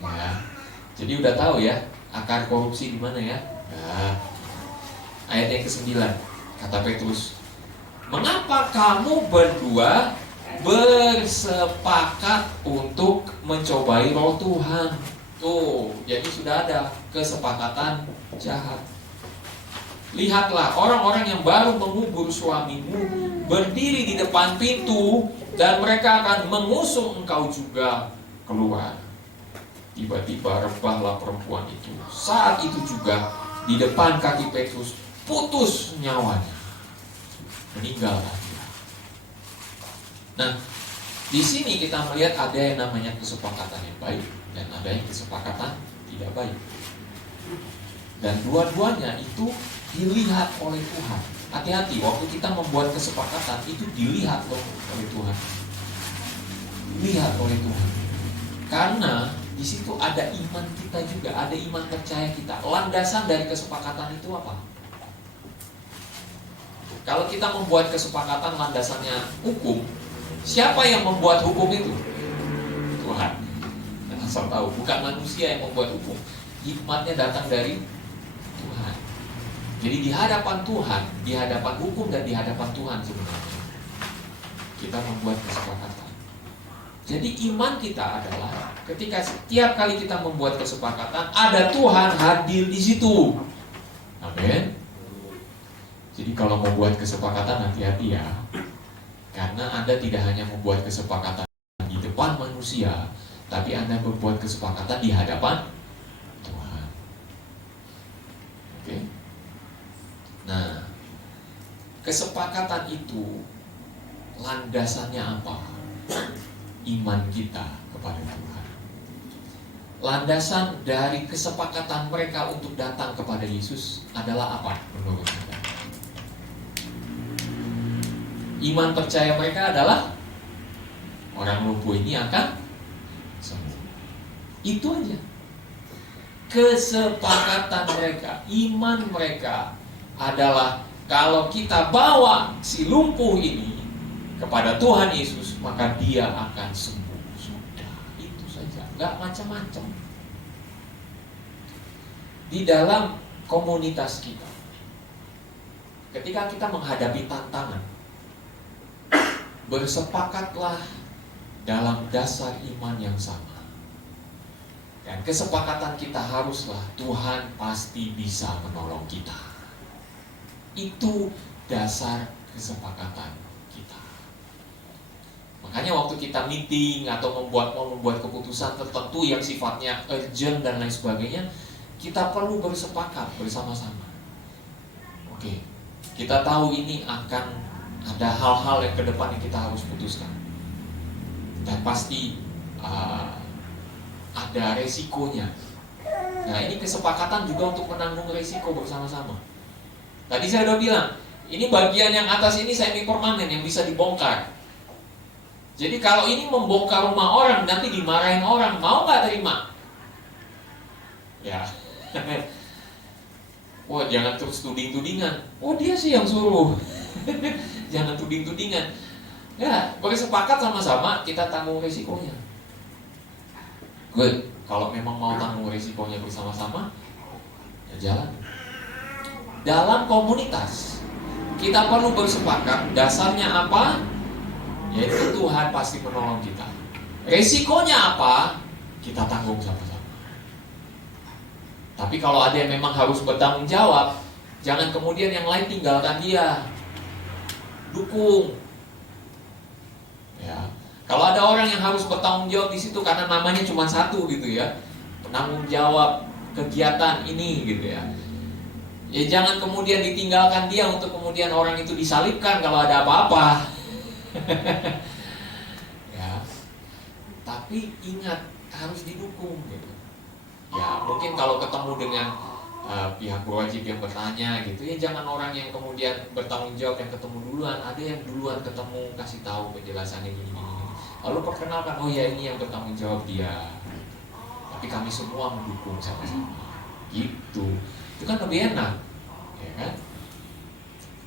Ya. Jadi udah tahu ya akar korupsi di mana ya? Nah, ayat yang ke-9 kata Petrus, mengapa kamu berdua bersepakat untuk mencobai roh Tuhan? Tuh, jadi sudah ada kesepakatan jahat. Lihatlah orang-orang yang baru mengubur suamimu berdiri di depan pintu, dan mereka akan mengusung engkau juga keluar. Tiba-tiba rebahlah perempuan itu. Saat itu juga di depan kaki Petrus putus nyawanya, meninggallah dia. Nah, di sini kita melihat ada yang namanya kesepakatan yang baik dan ada yang kesepakatan tidak baik. Dan dua-duanya itu dilihat oleh Tuhan. Hati-hati waktu kita membuat kesepakatan itu dilihat oleh Tuhan. Dilihat oleh Tuhan. Karena di situ ada iman kita juga, ada iman percaya kita. Landasan dari kesepakatan itu apa? Kalau kita membuat kesepakatan landasannya hukum, siapa yang membuat hukum itu? Tuhan. Dan asal tahu, bukan manusia yang membuat hukum. Hikmatnya datang dari Tuhan. Jadi di hadapan Tuhan, di hadapan hukum dan di hadapan Tuhan sebenarnya kita membuat kesepakatan. Jadi iman kita adalah ketika setiap kali kita membuat kesepakatan, ada Tuhan hadir di situ. Amin. Jadi kalau mau buat kesepakatan, hati-hati ya. Karena Anda tidak hanya membuat kesepakatan di depan manusia, tapi Anda membuat kesepakatan di hadapan Tuhan. Oke. Nah, kesepakatan itu landasannya apa? Iman kita kepada Tuhan. Landasan dari kesepakatan mereka untuk datang kepada Yesus adalah apa menurut kita? Iman percaya mereka adalah orang lumpuh ini akan sembuh. Itu aja. Kesepakatan mereka, iman mereka adalah kalau kita bawa si lumpuh ini kepada Tuhan Yesus, maka dia akan sembuh. Sudah, itu saja, nggak macam-macam. Di dalam komunitas kita, ketika kita menghadapi tantangan, bersepakatlah dalam dasar iman yang sama. Dan kesepakatan kita haruslah Tuhan pasti bisa menolong kita. Itu dasar kesepakatan kita. Makanya waktu kita meeting atau mau membuat keputusan tertentu yang sifatnya urgent dan lain sebagainya, kita perlu bersepakat bersama-sama. Oke, kita tahu ini akan ada hal-hal yang ke depan yang kita harus putuskan. Dan pasti ada resikonya. Nah, ini kesepakatan juga untuk menanggung resiko bersama-sama. Tadi saya udah bilang, ini bagian yang atas ini semi permanen yang bisa dibongkar. Jadi kalau ini membongkar rumah orang, nanti dimarahin orang, mau nggak terima? Ya, wah jangan terus tuding-tudingan. Oh dia sih yang suruh. Jangan tuding-tudingan. Ya, bersepakat sama-sama kita tanggung resikonya. Good. Kalau memang mau tanggung resikonya bersama-sama, ya jalan. Dalam komunitas, kita perlu bersepakat. Dasarnya apa? Yaitu Tuhan pasti menolong kita. Resikonya apa? Kita tanggung sama-sama. Tapi kalau ada yang memang harus bertanggung jawab, jangan kemudian yang lain tinggalkan dia. Dukung. Ya. Kalau ada orang yang harus bertanggung jawab di situ karena namanya cuma satu gitu ya, penanggung jawab kegiatan ini gitu ya. Ya jangan kemudian ditinggalkan dia untuk kemudian orang itu disalibkan kalau ada apa-apa. Ya. Tapi ingat harus didukung gitu. Ya mungkin kalau ketemu dengan pihak berwajib yang bertanya gitu ya, jangan orang yang kemudian bertanggung jawab yang ketemu duluan. Ada yang duluan ketemu kasih tahu penjelasannya gini. Lalu perkenalkan, oh ya ini yang bertanggung jawab dia. Tapi kami semua mendukung sama-sama. Gitu. Itu kan lebih enak, ya kan?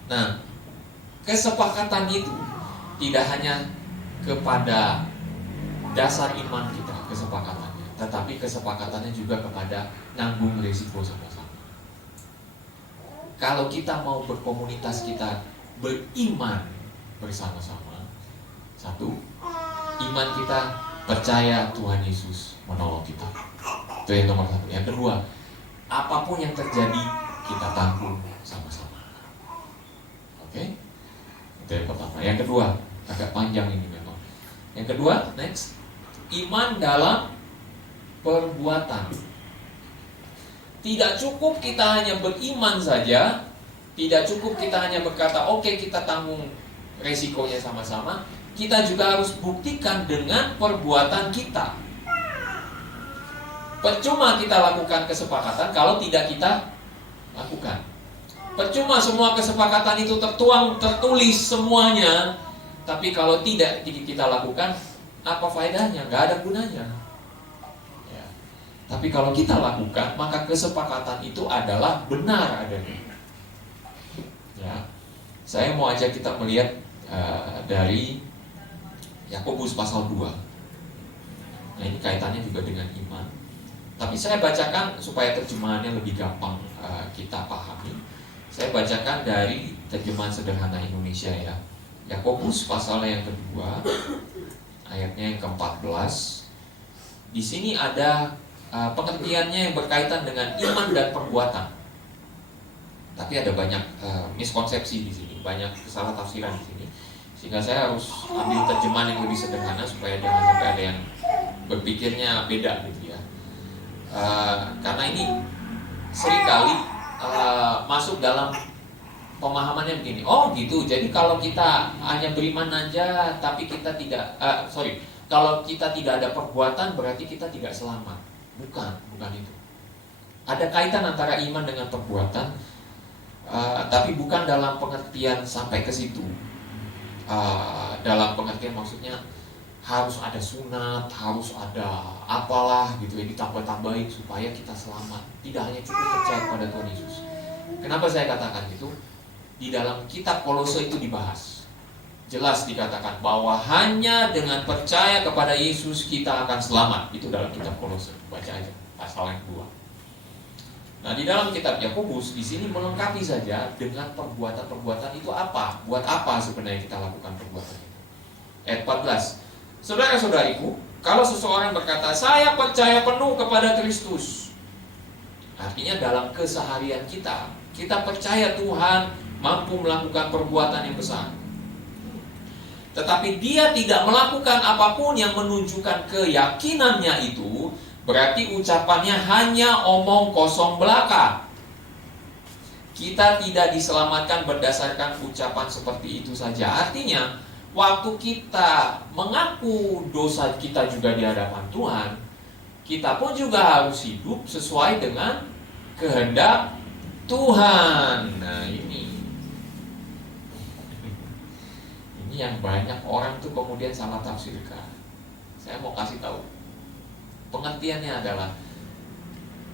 Nah, kesepakatan itu tidak hanya kepada dasar iman kita kesepakatannya, tetapi kesepakatannya juga kepada nanggung risiko sama-sama. Kalau kita mau berkomunitas, kita beriman bersama-sama. Satu, iman kita percaya Tuhan Yesus menolong kita. Itu yang nomor satu. Yang kedua, apapun yang terjadi kita tanggung sama-sama. Oke? Itu yang pertama. Yang kedua, agak panjang ini memang. Yang kedua, next. Iman dalam perbuatan. Tidak cukup kita hanya beriman saja, tidak cukup kita hanya berkata, oke, kita tanggung resikonya sama-sama. Kita juga harus buktikan dengan perbuatan kita. Percuma kita lakukan kesepakatan kalau tidak kita lakukan. Percuma semua kesepakatan itu tertulis semuanya, tapi kalau tidak kita lakukan, apa faedahnya? Gak ada gunanya. Ya. Tapi kalau kita lakukan, maka kesepakatan itu adalah benar adanya. Ya. Saya mau ajak kita melihat dari Yakobus pasal 2. Nah, ini kaitannya juga dengan iman. Tapi saya bacakan supaya terjemahannya lebih gampang kita pahami. Saya bacakan dari terjemahan sederhana Indonesia ya. Yakobus pasal yang kedua, ayatnya yang ke-14. Di sini ada pengertiannya yang berkaitan dengan iman dan perbuatan. Tapi ada banyak miskonsepsi di sini, banyak kesalah tafsiran di sini. Sehingga saya harus ambil terjemahan yang lebih sederhana supaya jangan sampai ada yang berpikirnya beda gitu ya. Karena ini seringkali masuk dalam pemahamannya begini. Oh gitu, jadi kalau kita hanya beriman aja tapi kita tidak kalau kita tidak ada perbuatan berarti kita tidak selamat. Bukan itu. Ada kaitan antara iman dengan perbuatan, tapi bukan dalam pengertian sampai ke situ. Dalam pengertian maksudnya harus ada sunat, harus ada apalah gitu ya, ditambah-tambahin supaya kita selamat. Tidak hanya cukup percaya pada Tuhan Yesus. Kenapa saya katakan itu? Di dalam kitab Kolose itu dibahas. Jelas dikatakan bahwa hanya dengan percaya kepada Yesus kita akan selamat. Itu dalam kitab Kolose. Baca aja pasal yang 2. Nah, di dalam kitab Yakobus di sini melengkapi saja dengan perbuatan-perbuatan itu apa? Buat apa sebenarnya kita lakukan perbuatan itu? Ayat 14. Saudara-saudariku, kalau seseorang berkata, saya percaya penuh kepada Kristus, artinya dalam keseharian kita percaya Tuhan mampu melakukan perbuatan yang besar. Tetapi dia tidak melakukan apapun yang menunjukkan keyakinannya itu, berarti ucapannya hanya omong kosong belaka. Kita tidak diselamatkan berdasarkan ucapan seperti itu saja. Artinya, waktu kita mengaku dosa kita juga di hadapan Tuhan, kita pun juga harus hidup sesuai dengan kehendak Tuhan. Nah, ini yang banyak orang tuh kemudian salah tafsirkan. Saya mau kasih tahu. Pengertiannya adalah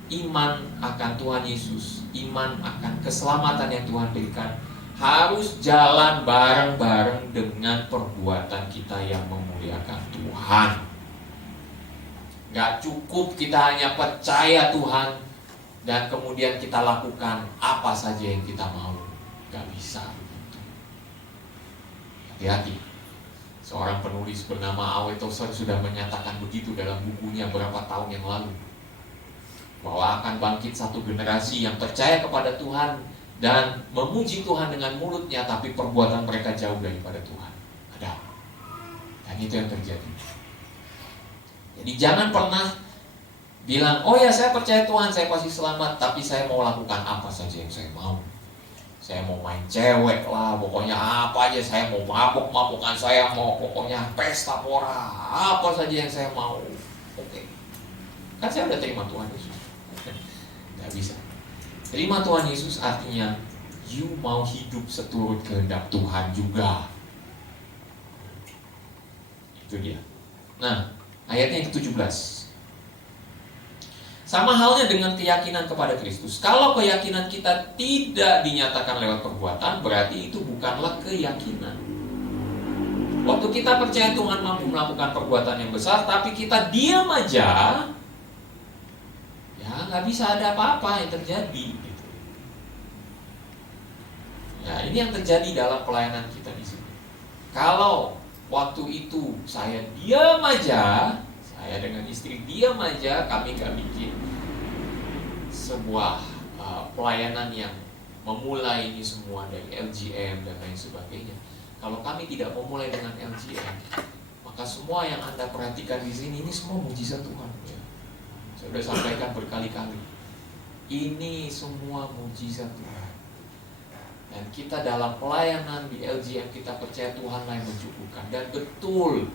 iman akan Tuhan Yesus, iman akan keselamatan yang Tuhan berikan harus jalan bareng-bareng dengan perbuatan kita yang memuliakan Tuhan. Gak cukup kita hanya percaya Tuhan dan kemudian kita lakukan apa saja yang kita mau. Gak bisa begitu. Hati-hati. Seorang penulis bernama Awe Tozer sudah menyatakan begitu dalam bukunya berapa tahun yang lalu, bahwa akan bangkit satu generasi yang percaya kepada Tuhan dan memuji Tuhan dengan mulutnya, tapi perbuatan mereka jauh daripada Tuhan. Ada. Dan itu yang terjadi. Jadi jangan pernah bilang, oh ya saya percaya Tuhan, saya pasti selamat, tapi saya mau lakukan apa saja yang saya mau. Saya mau main cewek lah, pokoknya apa aja, saya mau mabuk-mabukan, saya mau pokoknya pesta pora, apa saja yang saya mau. Oke. Kan saya udah terima Tuhan Yesus. Gak bisa. Terima Tuhan Yesus artinya you mau hidup seturut kehendak Tuhan juga. Itu dia. Nah, ayatnya yang ke-17. Sama halnya dengan keyakinan kepada Kristus. Kalau keyakinan kita tidak dinyatakan lewat perbuatan, berarti itu bukanlah keyakinan. Waktu kita percaya Tuhan mampu melakukan perbuatan yang besar, tapi kita diam aja, ya nggak bisa ada apa-apa yang terjadi. Gitu. Ya, ini yang terjadi dalam pelayanan kita di sini. Kalau waktu itu saya diam aja, saya dengan istri diam aja, kami nggak bikin sebuah pelayanan yang memulai ini semua dari LGM dan lain sebagainya. Kalau kami tidak memulai dengan LGM, maka semua yang Anda perhatikan di sini ini semua mujizat Tuhan. Ya. Saya sudah sampaikan berkali-kali. Ini semua mujizat Tuhan. Dan kita dalam pelayanan di LGM kita percaya Tuhan yang mencukupkan. Dan betul,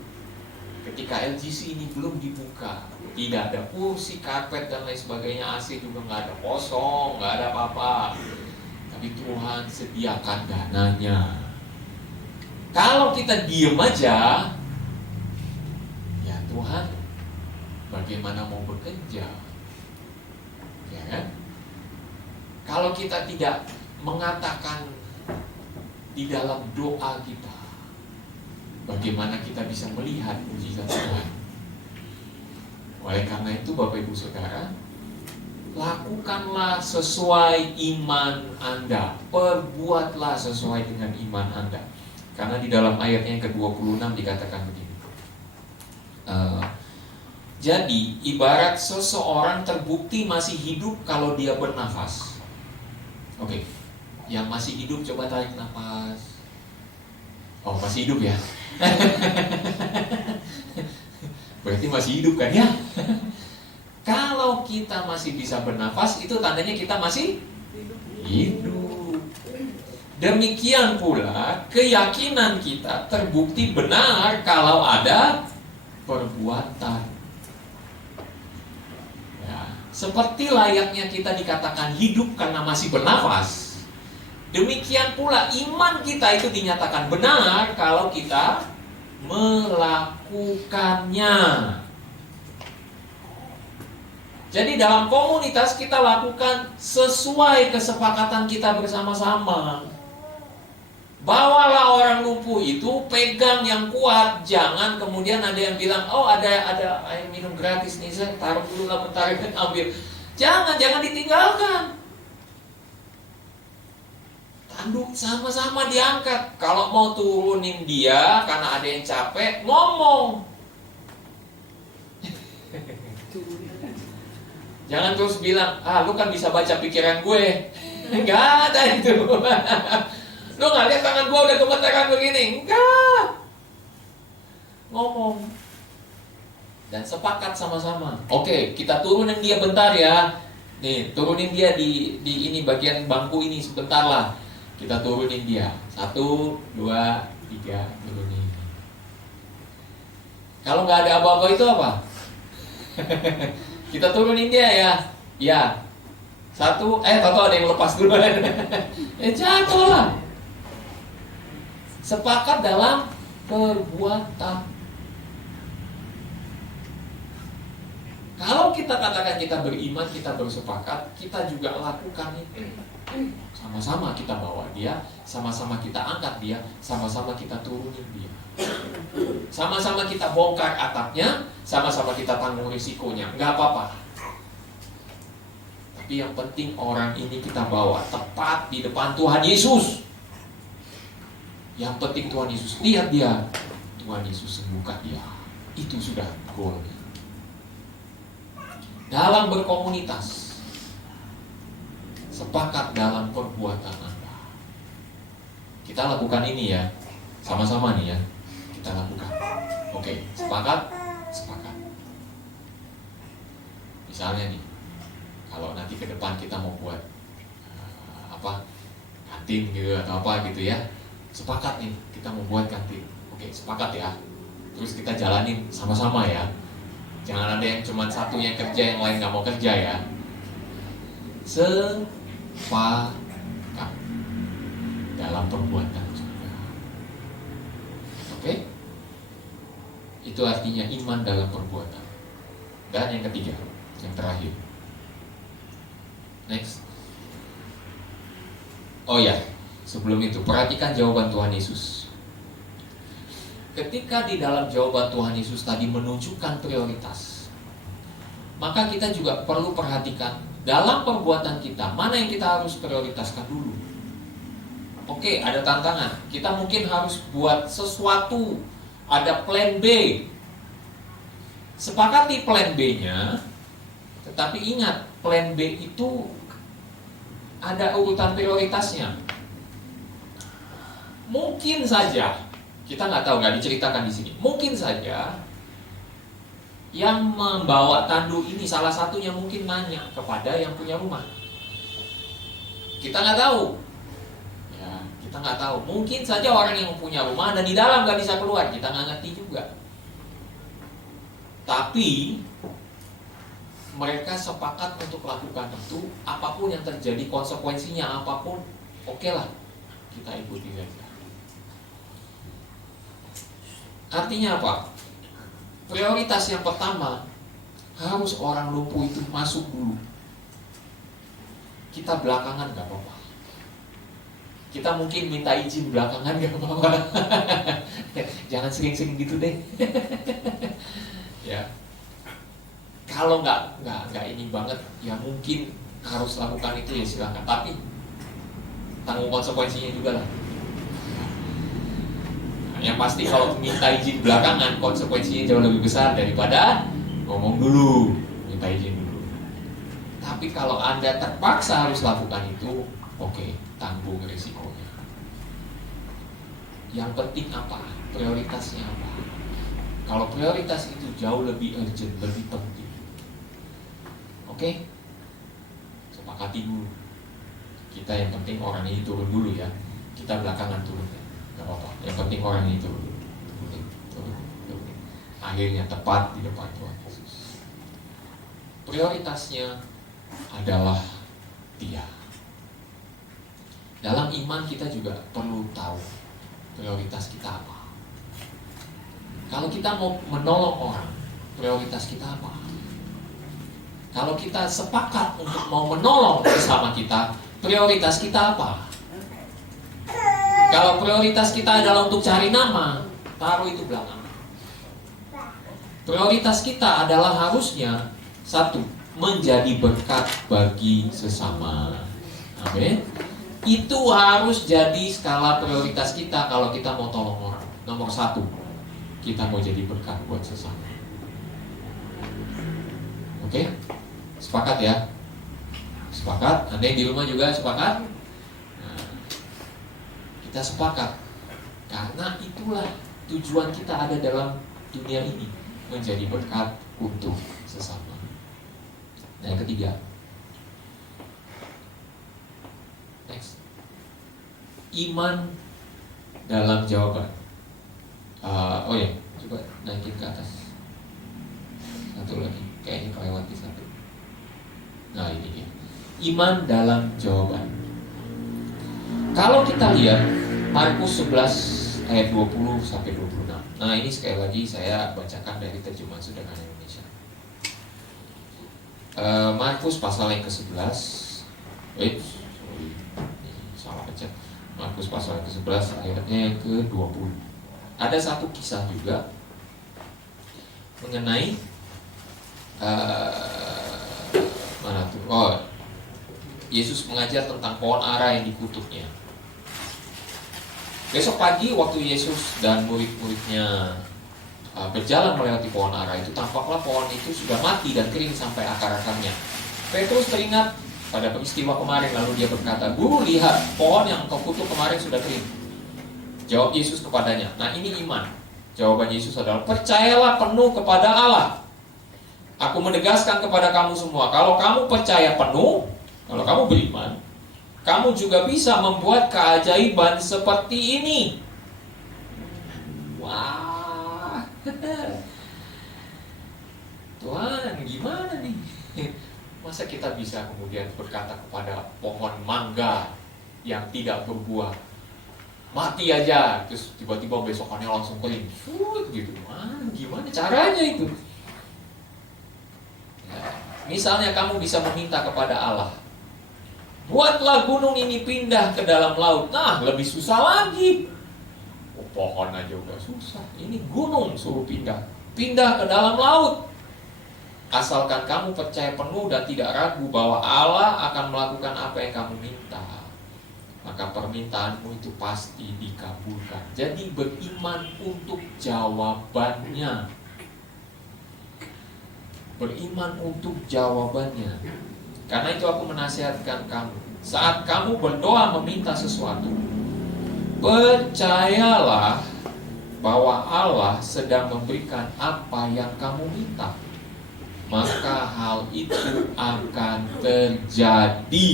ketika LGC ini belum dibuka, tidak ada kursi, karpet dan lain sebagainya, AC juga nggak ada, kosong, nggak ada apa-apa. Tapi Tuhan sediakan dananya. Kalau kita diem aja, ya Tuhan bagaimana mau bekerja? Ya kan? Kalau kita tidak mengatakan di dalam doa kita, bagaimana kita bisa melihat mujizat Tuhan? Oleh karena itu Bapak Ibu Saudara, lakukanlah sesuai iman Anda, perbuatlah sesuai dengan iman Anda. Karena di dalam ayatnya yang ke-26 dikatakan begini. Jadi ibarat seseorang terbukti masih hidup kalau dia bernafas. Oke, yang masih hidup coba tarik nafas. Oh, masih hidup ya? Berarti masih hidup kan ya? Kalau kita masih bisa bernafas, itu tandanya kita masih hidup. Demikian pula keyakinan kita terbukti benar kalau ada perbuatan. Ya, seperti layaknya kita dikatakan hidup karena masih bernafas, demikian pula iman kita itu dinyatakan benar kalau kita melakukannya. Jadi dalam komunitas kita lakukan sesuai kesepakatan kita bersama-sama. Bawalah orang lumpuh itu, pegang yang kuat. Jangan kemudian ada yang bilang, oh ada air minum gratis nih, saya taruh dulu lah bentar, ambil. Jangan ditinggalkan. Tanduk sama-sama diangkat. Kalau mau turunin dia karena ada yang capek, ngomong. Jangan terus bilang, lu kan bisa baca pikiran gue. Enggak ada itu. Lu gak lihat tangan gue udah gemeteran begini? Enggak. Ngomong. Dan sepakat sama-sama. Oke, kita turunin dia bentar ya. Nih, turunin dia di ini bagian bangku ini sebentar lah. Kita turunin dia. 1, 2, 3, turunin. Kalau gak ada apa-apa itu apa? Kita turunin dia ya. Ya. 1, tahu ada yang lepas dulu. Jatuh lah. Sepakat dalam perbuatan. Kalau kita katakan kita beriman, kita bersepakat, kita juga lakukan itu. Sama-sama kita bawa dia, sama-sama kita angkat dia, sama-sama kita turunin dia. Sama-sama kita bongkar atapnya, sama-sama kita tanggung risikonya. Nggak apa-apa. Tapi yang penting orang ini kita bawa tepat di depan Tuhan Yesus. Yang penting Tuhan Yesus lihat dia, Tuhan Yesus sembuhkan dia. Itu sudah goal. Dalam berkomunitas, sepakat dalam perbuatan Anda. Kita lakukan ini ya, sama-sama nih ya. Kita lakukan. Oke, sepakat. Misalnya nih, kalau nanti ke depan kita mau buat kantin gitu atau apa gitu ya. Sepakat nih, kita mau buat kantin. Oke, sepakat ya. Terus kita jalanin sama-sama ya. Jangan ada yang cuma satu yang kerja, yang lain gak mau kerja ya. Sepakat dalam perbuatan juga. Oke? Itu artinya iman dalam perbuatan. Dan yang ketiga, yang terakhir. Next. Oh ya, sebelum itu perhatikan jawaban Tuhan Yesus. Ketika di dalam jawaban Tuhan Yesus tadi menunjukkan prioritas, maka kita juga perlu perhatikan dalam perbuatan kita, mana yang kita harus prioritaskan dulu. Oke, ada tantangan. Kita mungkin harus buat sesuatu, ada plan B. Sepakati plan B-nya, tetapi ingat, plan B itu ada urutan prioritasnya. Mungkin saja, kita nggak tahu, nggak diceritakan di sini. Mungkin saja yang membawa tandu ini salah satunya mungkin nanya kepada yang punya rumah. Kita nggak tahu. Ya, kita nggak tahu. Mungkin saja orang yang punya rumah dan di dalam nggak bisa keluar. Kita nggak ngerti juga. Tapi mereka sepakat untuk lakukan itu, apapun yang terjadi, konsekuensinya apapun, oke lah, kita ikuti saja. Artinya apa? Prioritas yang pertama, harus orang lumpuh itu masuk dulu. Kita belakangan gak apa-apa. Kita mungkin minta izin belakangan gak apa-apa. Jangan sering-sering gitu deh. Ya. Kalau nggak ini banget, ya mungkin harus lakukan itu, ya silakan. Tapi tanggung konsekuensinya juga lah. Yang pasti kalau minta izin belakangan, konsekuensinya jauh lebih besar daripada ngomong dulu, minta izin dulu. Tapi kalau Anda terpaksa harus lakukan itu, oke, tanggung risikonya. Yang penting apa? Prioritasnya apa? Kalau prioritas itu jauh lebih urgent, lebih penting, oke, sepakati dulu. Kita yang penting orang ini turun dulu ya. Kita belakangan turun ya. Gak apa-apa. Yang penting orang ini turun. Akhirnya tepat di depan Tuhan Yesus. Prioritasnya adalah Dia. Dalam iman kita juga perlu tahu prioritas kita apa. Kalau kita mau menolong orang, prioritas kita apa? Kalau kita sepakat untuk mau menolong bersama kita, prioritas kita apa? Kalau prioritas kita adalah untuk cari nama, taruh itu belakang. Prioritas kita adalah harusnya satu, menjadi berkat bagi sesama. Amin. Itu harus jadi skala prioritas kita kalau kita mau tolong orang. Nomor satu, kita mau jadi berkat buat sesama. Oke? Sepakat ya? Sepakat? Anda yang di rumah juga sepakat? Nah, kita sepakat. Karena itulah tujuan kita ada dalam dunia ini, menjadi berkat untuk sesama. Nah, yang ketiga, next, iman dalam jawaban. Oh ya, coba naikin ke atas. Satu lagi, kayaknya kelewati satu. Nah, ini dia, iman dalam jawaban. Kalau kita lihat Markus 11 ayat 20 sampai 26. Nah, ini sekali lagi saya bacakan dari terjemahan Sederhana Indonesia. Markus pasal yang ke-11. Salah baca. Markus pasal yang ke-11 ayatnya yang ke-20. Ada satu kisah juga mengenai mana tuh? Oh, Yesus mengajar tentang pohon ara yang dikutuknya. Besok pagi waktu Yesus dan murid-muridnya berjalan melewati pohon ara itu, tampaklah pohon itu sudah mati dan kering sampai akar-akarnya. Petrus teringat pada peristiwa kemarin, lalu dia berkata, "Guru, lihat, pohon yang engkau kutuk kemarin sudah kering." Jawab Yesus kepadanya. Nah, ini iman. Jawaban Yesus adalah, percayalah penuh kepada Allah. Aku menegaskan kepada kamu semua, kalau kamu percaya penuh, kalau kamu beriman, kamu juga bisa membuat keajaiban seperti ini. Wah, Tuhan, gimana nih? Masa kita bisa kemudian berkata kepada pohon mangga yang tidak berbuah, mati aja, terus tiba-tiba besokannya langsung kering, gitu. Gimana caranya itu? Ya, misalnya kamu bisa meminta kepada Allah, buatlah gunung ini pindah ke dalam laut. Nah, lebih susah lagi. Pohon aja udah susah, ini gunung suruh pindah ke dalam laut. Asalkan kamu percaya penuh dan tidak ragu bahwa Allah akan melakukan apa yang kamu minta, maka permintaanmu itu pasti dikabulkan. Jadi beriman untuk jawabannya. Beriman untuk jawabannya. Karena itu aku menasihatkan kamu, saat kamu berdoa meminta sesuatu, percayalah bahwa Allah sedang memberikan apa yang kamu minta, maka hal itu akan terjadi.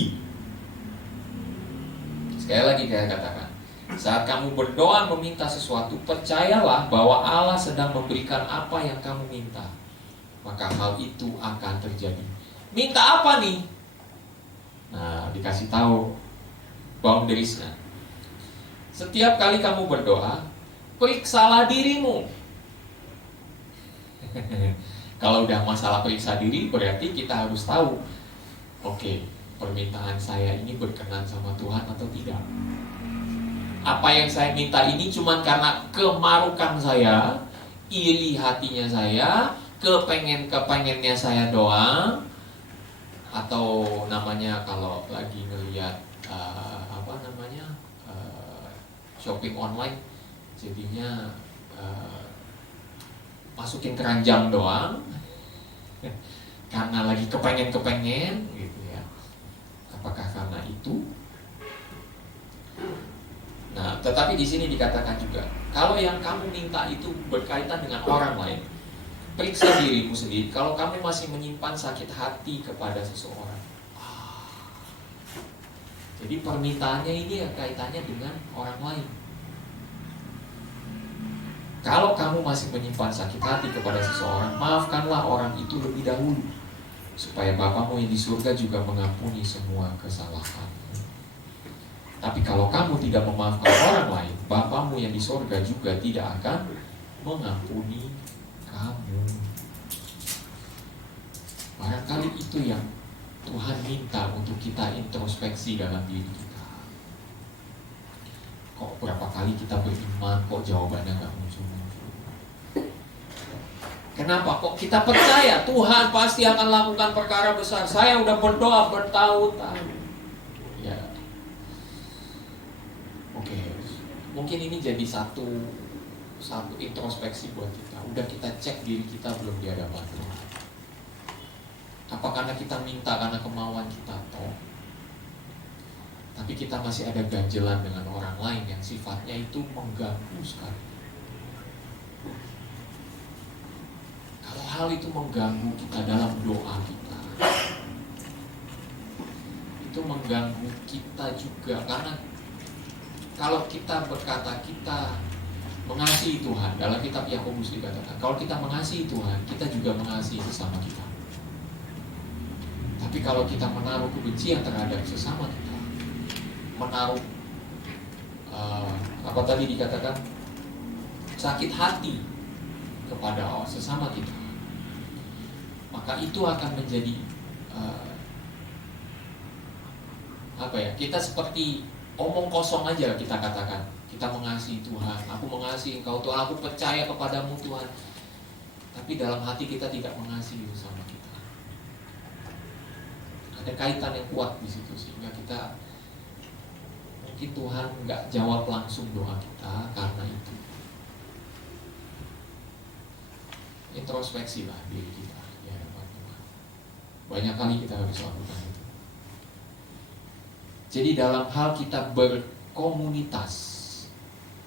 Sekali lagi saya katakan, saat kamu berdoa meminta sesuatu, percayalah bahwa Allah sedang memberikan apa yang kamu minta, maka hal itu akan terjadi. Minta apa nih? Nah, dikasih tahu boundariesnya. Setiap kali kamu berdoa, periksalah dirimu. Kalau udah masalah periksa diri, berarti kita harus tahu, oke, permintaan saya ini berkenan sama Tuhan atau tidak. Apa yang saya minta ini cuma karena kemarukan saya, iri hatinya saya, kepengennya saya doang, atau namanya kalau lagi ngelihat shopping online, jadinya masukin keranjang doang karena lagi kepengen gitu ya. Apakah karena itu? Nah, tetapi di sini dikatakan juga, kalau yang kamu minta itu berkaitan dengan orang lain, periksa dirimu sendiri. Kalau kamu masih menyimpan sakit hati kepada seseorang, jadi permintaannya ini kaitannya dengan orang lain. Kalau kamu masih menyimpan sakit hati kepada seseorang, maafkanlah orang itu lebih dahulu, supaya Bapamu yang di surga juga mengampuni semua kesalahan. Tapi kalau kamu tidak memaafkan orang lain, Bapamu yang di surga juga tidak akan mengampuni kamu. Barangkali itu yang Tuhan minta untuk kita introspeksi dalam diri kita. Kok berapa kali kita beriman, kok jawabannya gak muncul-muncul? Kenapa? Kok kita percaya Tuhan pasti akan lakukan perkara besar? Saya udah berdoa bertahun-tahun. Ya, oke. Mungkin ini jadi satu introspeksi buat kita. Udah kita cek diri kita belum di hadapan Tuhan. Apa karena kita minta karena kemauan kita toh? Tapi kita masih ada ganjelan dengan orang lain yang sifatnya itu mengganggu sekali. Kalau hal itu mengganggu kita dalam doa kita, itu mengganggu kita juga. Karena kalau kita berkata kita mengasihi Tuhan, dalam kitab Yakobus dikatakan, kalau kita mengasihi Tuhan, kita juga mengasihi sesama kita. Tapi kalau kita menaruh kebencian terhadap sesama kita, menaruh apa tadi dikatakan, sakit hati kepada sesama kita, maka itu akan menjadi kita seperti omong kosong aja. Kita katakan kita mengasihi Tuhan, aku mengasihi Engkau Tuhan, aku percaya kepadamu Tuhan, tapi dalam hati kita tidak mengasihi sesama kita. Ada kaitan yang kuat di situ, sehingga kita mungkin Tuhan nggak jawab langsung doa kita karena itu. Introspeksi lah diri kita di hadapan Tuhan. Banyak kali kita harus lakukan itu. Jadi dalam hal kita berkomunitas,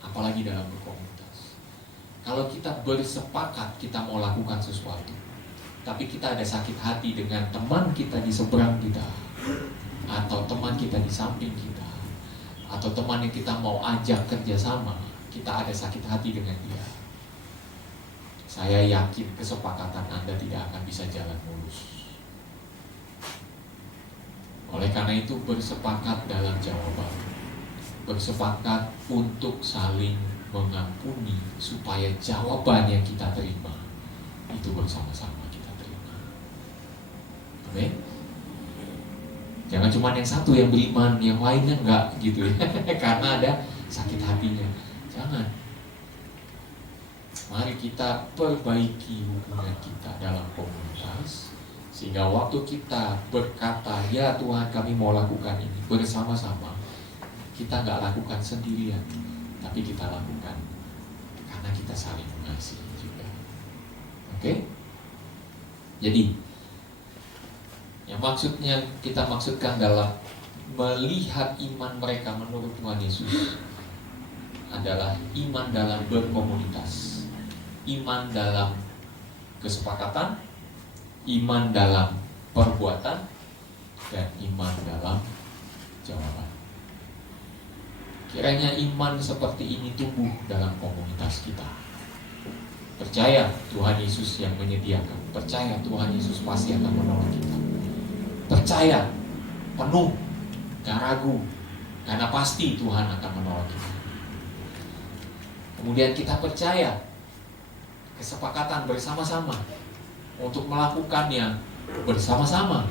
apalagi dalam berkomunitas, kalau kita bersepakat kita mau lakukan sesuatu, tapi kita ada sakit hati dengan teman kita di seberang kita, atau teman kita di samping kita, atau teman yang kita mau ajak kerjasama, kita ada sakit hati dengan dia, saya yakin kesepakatan Anda tidak akan bisa jalan mulus. Oleh karena itu bersepakat dalam jawaban, bersepakat untuk saling mengampuni, supaya jawaban yang kita terima itu bersama-sama. Amin. Jangan cuma yang satu yang beriman, yang lainnya enggak gitu ya. Karena ada sakit hatinya. Jangan. Mari kita perbaiki hubungan kita dalam komunitas, sehingga waktu kita berkata, ya Tuhan kami mau lakukan ini bersama-sama, kita enggak lakukan sendirian, tapi kita lakukan karena kita saling mengasihi juga. Oke? Jadi yang kita maksudkan dalam melihat iman mereka menurut Tuhan Yesus adalah iman dalam berkomunitas, iman dalam kesepakatan, iman dalam perbuatan, dan iman dalam jawaban. Kiranya iman seperti ini tumbuh dalam komunitas kita. Percaya Tuhan Yesus yang menyediakan, percaya Tuhan Yesus pasti akan menolong kita. Percaya penuh, gak ragu, karena pasti Tuhan akan menolong kita. Kemudian kita percaya kesepakatan bersama-sama untuk melakukannya bersama-sama.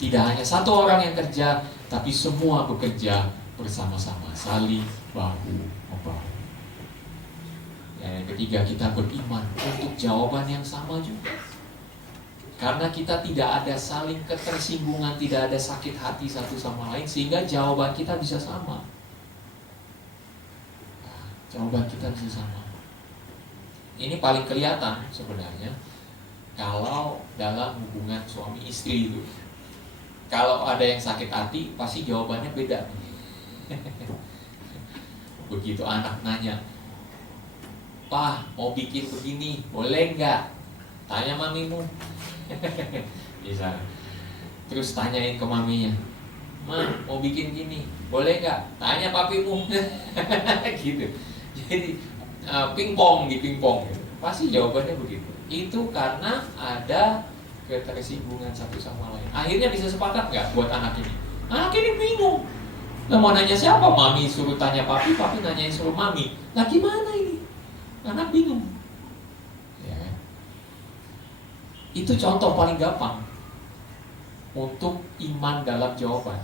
Tidak hanya satu orang yang kerja, tapi semua bekerja bersama-sama, saling bahu-membahu. Yang ketiga, kita beriman untuk jawaban yang sama juga. Karena kita tidak ada saling ketersinggungan, tidak ada sakit hati satu sama lain, sehingga jawaban kita bisa sama. Jawaban kita bisa sama. Ini paling kelihatan sebenarnya kalau dalam hubungan suami istri itu. Kalau ada yang sakit hati, pasti jawabannya beda. Begitu anak nanya, "Pak, mau bikin begini, boleh nggak?" Tanya mamimu. Bisa. Terus tanyain ke maminya, "Ma, mau bikin gini, boleh nggak?" Tanya papimu. Gitu. Jadi pingpong di pingpong. Pasti jawabannya begitu. Itu karena ada ketersinggungan satu sama lain. Akhirnya bisa sepakat nggak buat anak ini? Anak ini bingung. Nah, mau nanya siapa? Mami suruh tanya papi, papi nanyain suruh mami. Nah, gimana ini? Anak bingung. Ya. Itu contoh paling gampang untuk iman dalam jawaban.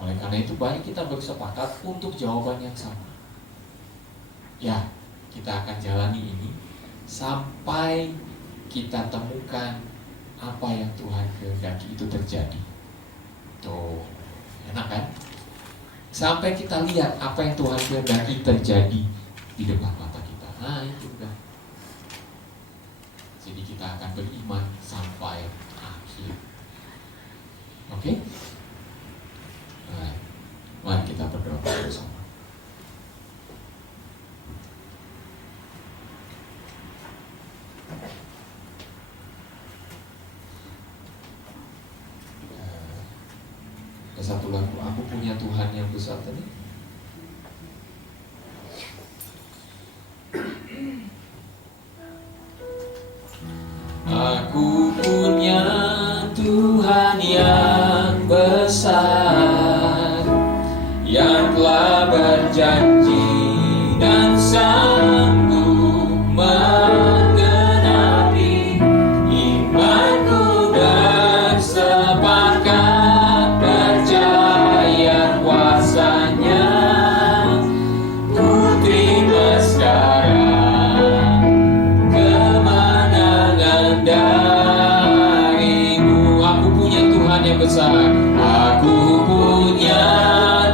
Oleh karena itu baik kita bersepakat untuk jawaban yang sama. Ya, kita akan jalani ini sampai kita temukan apa yang Tuhan kehendaki itu terjadi. Tuh, enak kan? Sampai kita lihat apa yang Tuhan kehendaki terjadi di depan mata kita. Nah, itu udah. Jadi kita akan beriman sampai akhir. Oke? Nah, mari kita berdoa bersama. Satu lagu, aku punya Tuhan yang besar tadi. Aku punya Tuhan yang besar, yang telah berjanji dan sanggup menggenapi imanku bersepakat. Besar. Aku punya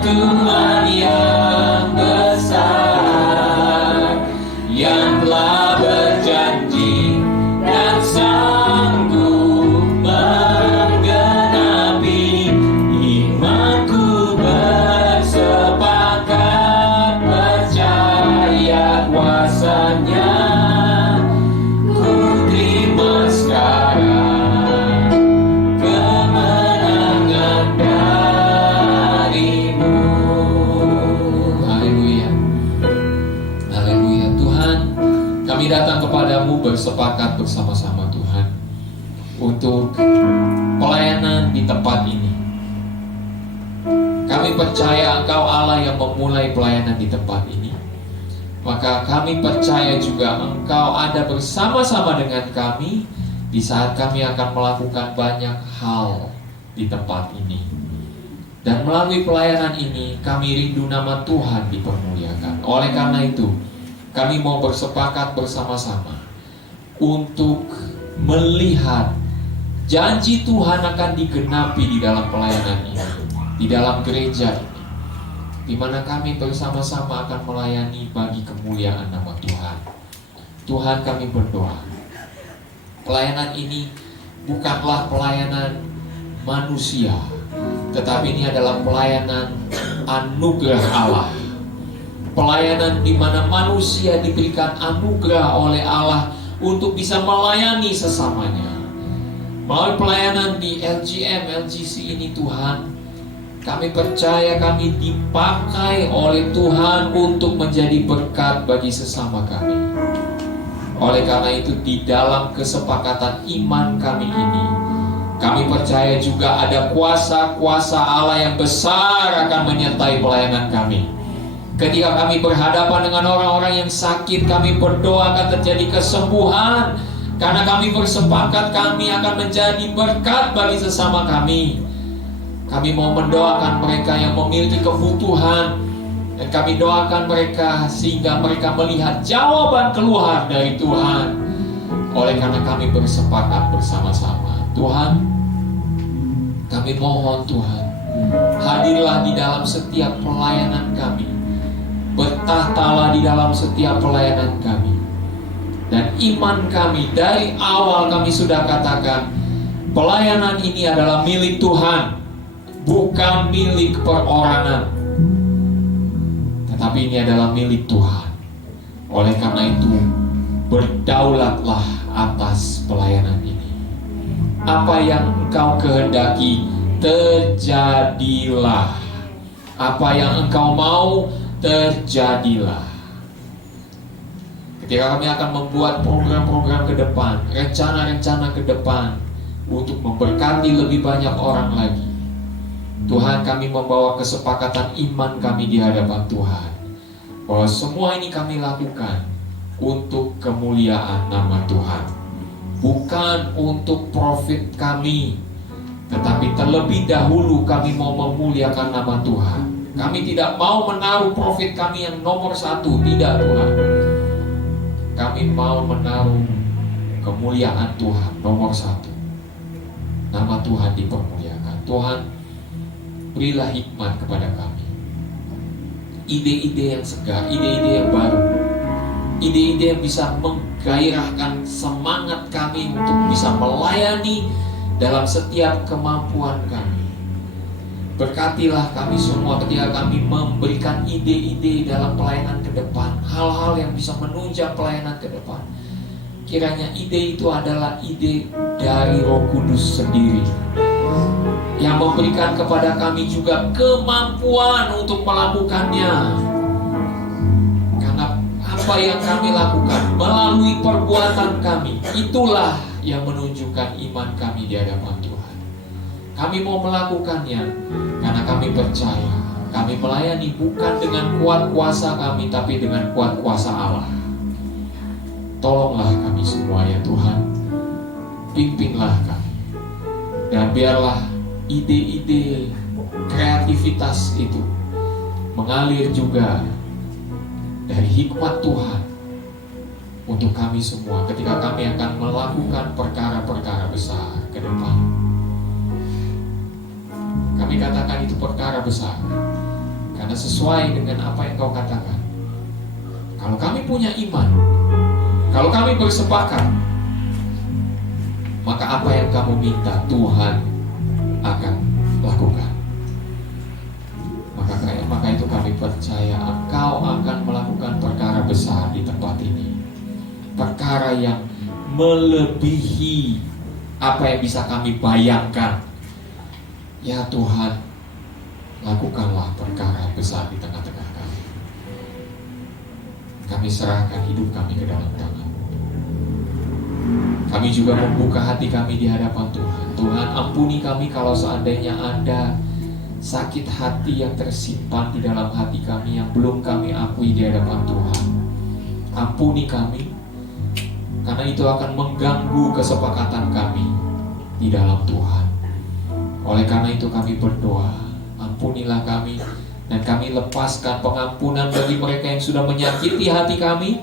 Tuhan yang besar, yang telah berjanji dan sanggup menggenapi imanku bersepakat percaya kuasanya. Ku terima sekarang datang kepadamu bersepakat bersama-sama Tuhan untuk pelayanan di tempat ini. Kami percaya Engkau Allah yang memulai pelayanan di tempat ini. Maka kami percaya juga Engkau ada bersama-sama dengan kami di saat kami akan melakukan banyak hal di tempat ini. Dan melalui pelayanan ini kami rindu nama Tuhan dipermuliakan. Oleh karena itu kami mau bersepakat bersama-sama untuk melihat janji Tuhan akan digenapi di dalam pelayanan ini, di dalam gereja ini, di mana kami bersama-sama akan melayani bagi kemuliaan nama Tuhan. Tuhan, kami berdoa, pelayanan ini bukanlah pelayanan manusia, tetapi ini adalah pelayanan anugerah Allah. Pelayanan di mana manusia diberikan anugerah oleh Allah untuk bisa melayani sesamanya. Melalui pelayanan di LGM, LGC ini Tuhan, kami percaya kami dipakai oleh Tuhan untuk menjadi berkat bagi sesama kami. Oleh karena itu di dalam kesepakatan iman kami ini, kami percaya juga ada kuasa-kuasa Allah yang besar akan menyertai pelayanan kami. Ketika kami berhadapan dengan orang-orang yang sakit, kami berdoa akan terjadi kesembuhan. Karena kami bersepakat kami akan menjadi berkat bagi sesama kami. Kami mau mendoakan mereka yang memiliki kebutuhan. Dan kami doakan mereka sehingga mereka melihat jawaban keluar dari Tuhan. Oleh karena kami bersepakat bersama-sama, Tuhan, kami mohon Tuhan, hadirlah di dalam setiap pelayanan kami. Bertahtalah di dalam setiap pelayanan kami. Dan iman kami dari awal kami sudah katakan, pelayanan ini adalah milik Tuhan, bukan milik perorangan, tetapi ini adalah milik Tuhan. Oleh karena itu, berdaulatlah atas pelayanan ini. Apa yang Engkau kehendaki, terjadilah. Apa yang Engkau mau, terjadilah. Ketika kami akan membuat program-program ke depan, rencana-rencana ke depan untuk memberkati lebih banyak orang lagi, Tuhan, kami membawa kesepakatan iman kami di hadapan Tuhan, bahwa semua ini kami lakukan untuk kemuliaan nama Tuhan, bukan untuk profit kami, tetapi terlebih dahulu kami mau memuliakan nama Tuhan. Kami tidak mau menaruh profit kami yang nomor satu, tidak Tuhan. Kami mau menaruh kemuliaan Tuhan nomor satu. Nama Tuhan dipermuliakan. Tuhan, berilah hikmat kepada kami. Ide-ide yang segar, ide-ide yang baru, ide-ide yang bisa menggairahkan semangat kami untuk bisa melayani dalam setiap kemampuan kami. Berkatilah kami semua ketika kami memberikan ide-ide dalam pelayanan ke depan, hal-hal yang bisa menunjang pelayanan ke depan. Kiranya ide itu adalah ide dari Roh Kudus sendiri, yang memberikan kepada kami juga kemampuan untuk melakukannya. Karena apa yang kami lakukan melalui perbuatan kami, itulah yang menunjukkan iman kami di hadapan Tuhan. Kami mau melakukannya karena kami percaya kami melayani bukan dengan kuat kuasa kami, tapi dengan kuat kuasa Allah. Tolonglah kami semua ya Tuhan, pimpinlah kami, dan biarlah ide-ide kreativitas itu mengalir juga dari hikmat Tuhan untuk kami semua ketika kami akan melakukan perkara-perkara besar ke depan. Kami katakan itu perkara besar karena sesuai dengan apa yang kau katakan. Kalau kami punya iman, kalau kami bersepakat, maka apa yang kamu minta Tuhan akan lakukan. Maka itu kami percaya Engkau akan melakukan perkara besar di tempat ini, perkara yang melebihi apa yang bisa kami bayangkan. Ya Tuhan, lakukanlah perkara besar di tengah-tengah kami. Kami serahkan hidup kami ke dalam tangan-Mu. Kami juga membuka hati kami di hadapan Tuhan. Tuhan, ampuni kami kalau seandainya ada sakit hati yang tersimpan di dalam hati kami yang belum kami akui di hadapan Tuhan. Ampuni kami, karena itu akan mengganggu kesepakatan kami di dalam Tuhan. Oleh karena itu kami berdoa, ampunilah kami, dan kami lepaskan pengampunan bagi mereka yang sudah menyakiti hati kami.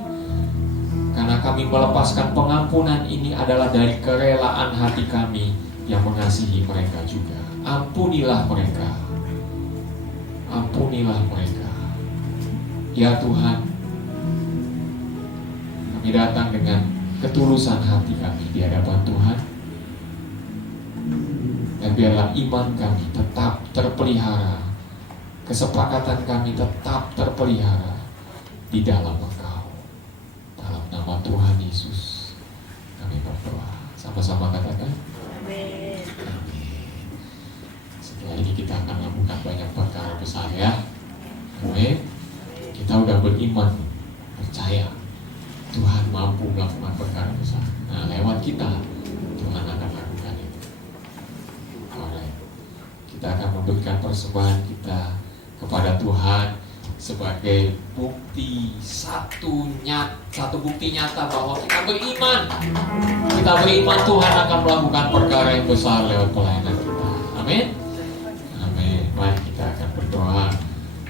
Karena kami melepaskan pengampunan ini adalah dari kerelaan hati kami yang mengasihi mereka juga. Ampunilah mereka, ampunilah mereka. Ya Tuhan, kami datang dengan ketulusan hati kami di hadapan Tuhan. Dan biarlah iman kami tetap terpelihara, kesepakatan kami tetap terpelihara di dalam Engkau. Dalam nama Tuhan Yesus kami berdoa. Sama-sama katakan Amin. amin. Setelah ini kita akan lakukan banyak perkara besar ya. Amin. Kita udah beriman, percaya Tuhan mampu melakukan perkara besar. Nah, lewat kita Tuhan akan lakukan itu. Alright. Kita akan memberikan persembahan kita kepada Tuhan sebagai bukti satu bukti nyata bahwa kita beriman. Kita beriman Tuhan akan melakukan perkara yang besar lewat pelayanan kita. Amin. Amin. Mari kita akan berdoa.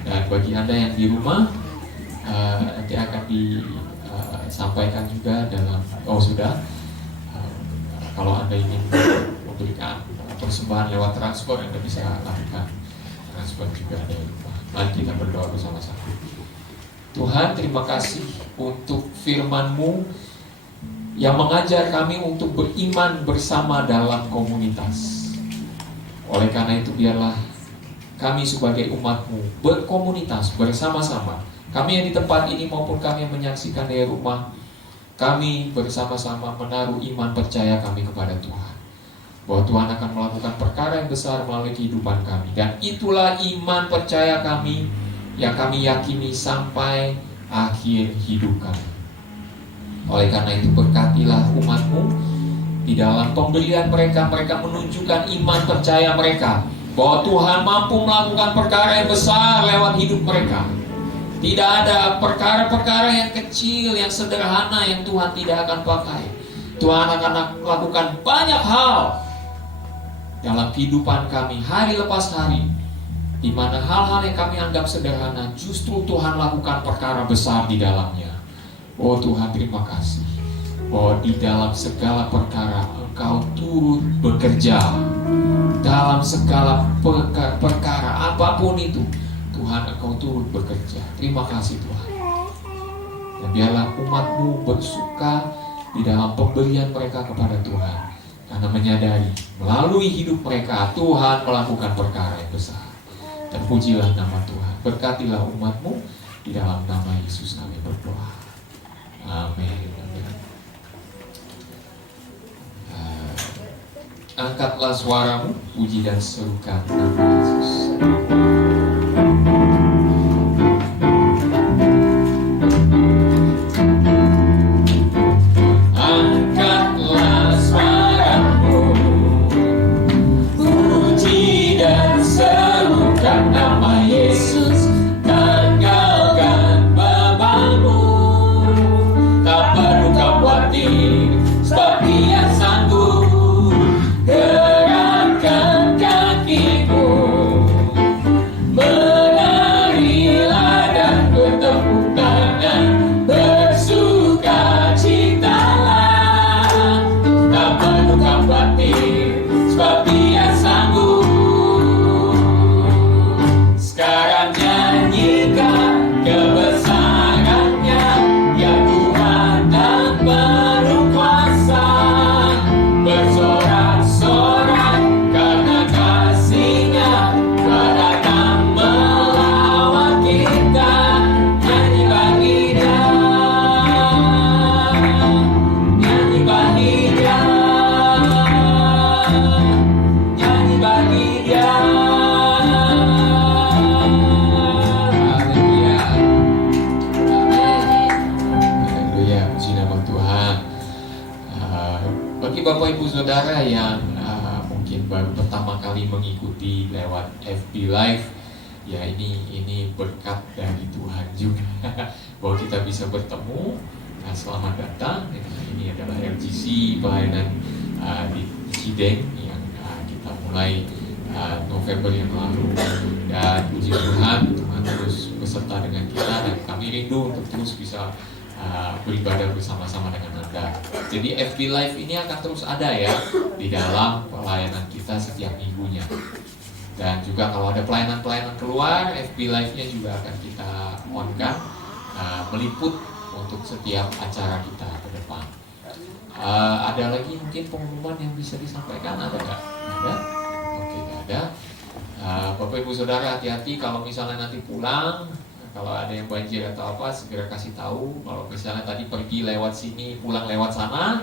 Dan bagi Anda yang di rumah, nanti akan disampaikan juga dalam sudah. Kalau Anda ingin memberikan persembahan lewat transfer, Anda bisa lakukan transfer juga dari rumah. Mari kita berdoa bersama-sama. Tuhan, terima kasih untuk firman-Mu yang mengajar kami untuk beriman bersama dalam komunitas. Oleh karena itu, biarlah kami sebagai umat-Mu berkomunitas bersama-sama. Kami yang di tempat ini maupun kami yang menyaksikan dari rumah, kami bersama-sama menaruh iman percaya kami kepada Tuhan, bahwa Tuhan akan melakukan perkara yang besar melalui kehidupan kami. Dan itulah iman percaya kami yang kami yakini sampai akhir hidup kami. Oleh karena itu, berkatilah umat-Mu di dalam pemberian mereka. Mereka menunjukkan iman percaya mereka bahwa Tuhan mampu melakukan perkara yang besar lewat hidup mereka. Tidak ada perkara-perkara yang kecil, yang sederhana yang Tuhan tidak akan pakai. Tuhan akan lakukan banyak hal dalam kehidupan kami hari lepas hari, di mana hal-hal yang kami anggap sederhana justru Tuhan lakukan perkara besar di dalamnya. Oh Tuhan, terima kasih bahwa di dalam segala perkara Engkau turut bekerja. Dalam segala perkara apapun itu, Tuhan, Engkau turut bekerja. Terima kasih Tuhan. Dan biarlah umat-Mu bersuka di dalam pemberian mereka kepada Tuhan, karena menyadari melalui hidup mereka Tuhan melakukan perkara yang besar. Terpujilah nama Tuhan. Berkatilah umat-Mu di dalam nama Yesus kami berdoa. Amin. Angkatlah suaramu, puji dan serukan nama Yesus. Bapak Ibu Saudara yang mungkin baru pertama kali mengikuti lewat FB Live, ya ini berkat dari Tuhan juga bahwa kita bisa bertemu. Nah, selamat datang. Ini adalah LGC pelayanan di Cideng yang kita mulai November yang lalu, dan puji Tuhan, Tuhan terus beserta dengan kita dan kami rindu untuk terus bisa beribadah bersama-sama dengan Anda. Jadi FB Live ini akan terus ada ya di dalam pelayanan kita setiap minggunya. Dan juga kalau ada pelayanan-pelayanan keluar, FB Live-nya juga akan kita on-kan, meliput untuk setiap acara kita ke depan. Ada lagi mungkin pengumuman yang bisa disampaikan, ada nggak? Ada? Oke, nggak ada. Bapak Ibu Saudara hati-hati kalau misalnya nanti pulang, kalau ada yang banjir atau apa segera kasih tahu. Kalau misalnya tadi pergi lewat sini, pulang lewat sana,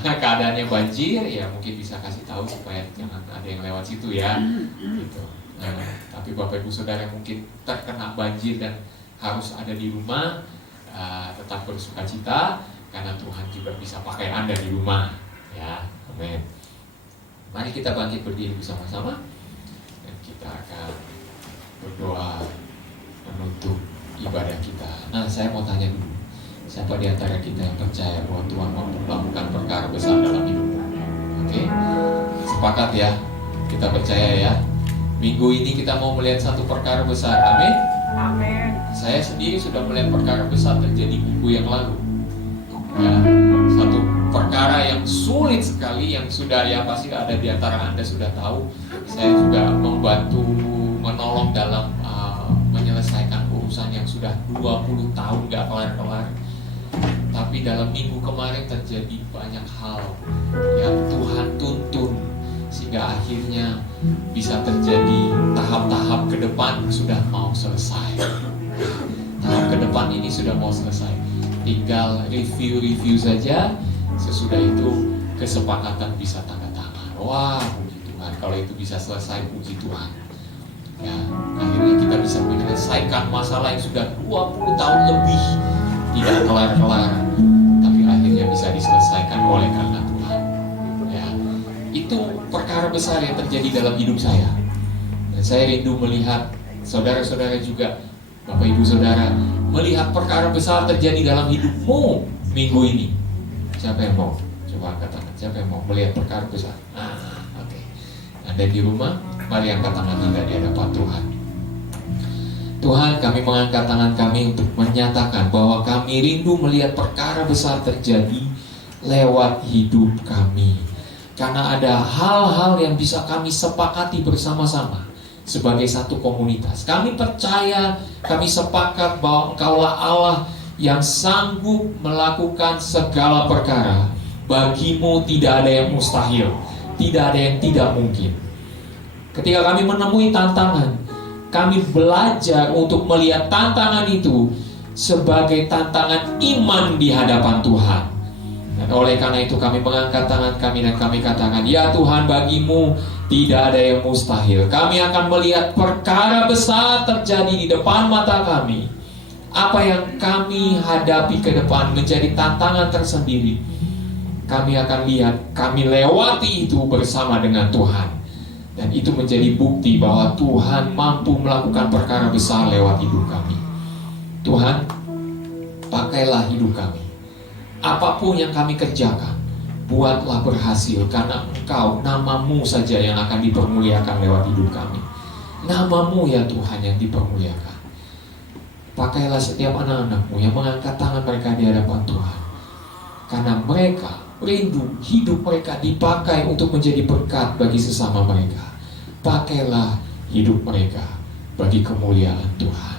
keadaannya banjir, ya mungkin bisa kasih tahu supaya jangan ada yang lewat situ ya. Gitu. Tapi Bapak Ibu Saudara yang mungkin terkena banjir dan harus ada di rumah, tetap bersukacita karena Tuhan juga bisa pakai Anda di rumah. Ya, amin. Mari kita bangkit berdiri bersama-sama dan kita akan berdoa menutup ibadah kita. Nah, saya mau tanya dulu, siapa di antara kita yang percaya bahwa Tuhan mampu melakukan perkara besar dalam hidupmu? Oke, sepakat ya? Kita percaya ya. Minggu ini kita mau melihat satu perkara besar. Amin. Amin. Saya sendiri sudah melihat perkara besar terjadi minggu yang lalu. Ya, satu perkara yang sulit sekali yang sudah ya pasti ada di antara Anda sudah tahu. Saya juga membantu menolong dalam menyelesaikan urusan yang sudah 20 tahun gak kelar-kelar. Tapi dalam minggu kemarin terjadi banyak hal yang Tuhan tuntun sehingga akhirnya bisa terjadi tahap-tahap ke depan sudah mau selesai. Tahap ke depan ini sudah mau selesai. Tinggal review saja. Sesudah itu kesepakatan bisa tanda tangan. Wah, puji Tuhan. Kalau itu bisa selesai, puji Tuhan. Ya, akhirnya kita bisa menyelesaikan masalah yang sudah 20 tahun lebih tidak kelar-kelar, tapi akhirnya bisa diselesaikan oleh karena Tuhan. Ya, itu perkara besar yang terjadi dalam hidup saya. Dan saya rindu melihat saudara-saudara juga, Bapak Ibu Saudara, melihat perkara besar terjadi dalam hidupmu minggu ini. Siapa yang mau? Coba angkat tangan. Siapa yang mau melihat perkara besar? Oke. Anda di rumah, mari angkat tangan Anda di hadapan Tuhan. Tuhan, kami mengangkat tangan kami untuk menyatakan bahwa kami rindu melihat perkara besar terjadi lewat hidup kami. Karena ada hal-hal yang bisa kami sepakati bersama-sama sebagai satu komunitas. Kami percaya, kami sepakat bahwa Engkaulah Allah yang sanggup melakukan segala perkara. Bagimu tidak ada yang mustahil, tidak ada yang tidak mungkin. Ketika kami menemui tantangan, kami belajar untuk melihat tantangan itu sebagai tantangan iman di hadapan Tuhan. Dan oleh karena itu kami mengangkat tangan kami dan kami katakan, ya Tuhan, bagimu tidak ada yang mustahil. Kami akan melihat perkara besar terjadi di depan mata kami. Apa yang kami hadapi ke depan menjadi tantangan tersendiri. Kami akan lihat, kami lewati itu bersama dengan Tuhan. Dan itu menjadi bukti bahwa Tuhan mampu melakukan perkara besar lewat hidup kami. Tuhan, pakailah hidup kami. Apapun yang kami kerjakan, buatlah berhasil, karena Engkau, namamu saja yang akan dipermuliakan lewat hidup kami. Namamu ya Tuhan yang dipermuliakan. Pakailah setiap anak-anakmu yang mengangkat tangan mereka di hadapan Tuhan. Karena mereka rindu hidup mereka dipakai untuk menjadi berkat bagi sesama mereka. Pakailah hidup mereka bagi kemuliaan Tuhan.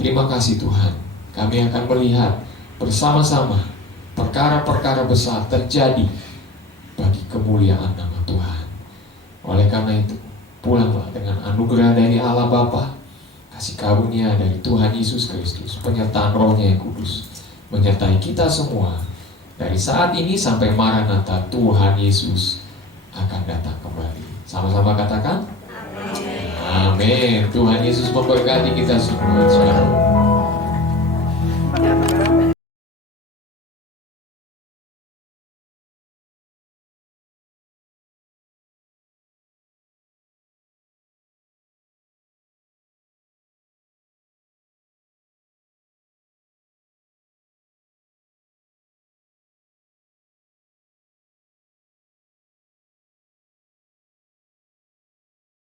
Terima kasih Tuhan. Kami akan melihat bersama-sama perkara-perkara besar terjadi bagi kemuliaan nama Tuhan. Oleh karena itu, pulanglah dengan anugerah dari Allah Bapa, kasih karunia dari Tuhan Yesus Kristus, penyertaan Roh-Nya yang kudus menyertai kita semua dari saat ini sampai Maranatha Tuhan Yesus akan datang kembali. Sama-sama katakan amin. Tuhan Yesus memberkati kita semua. Shalom.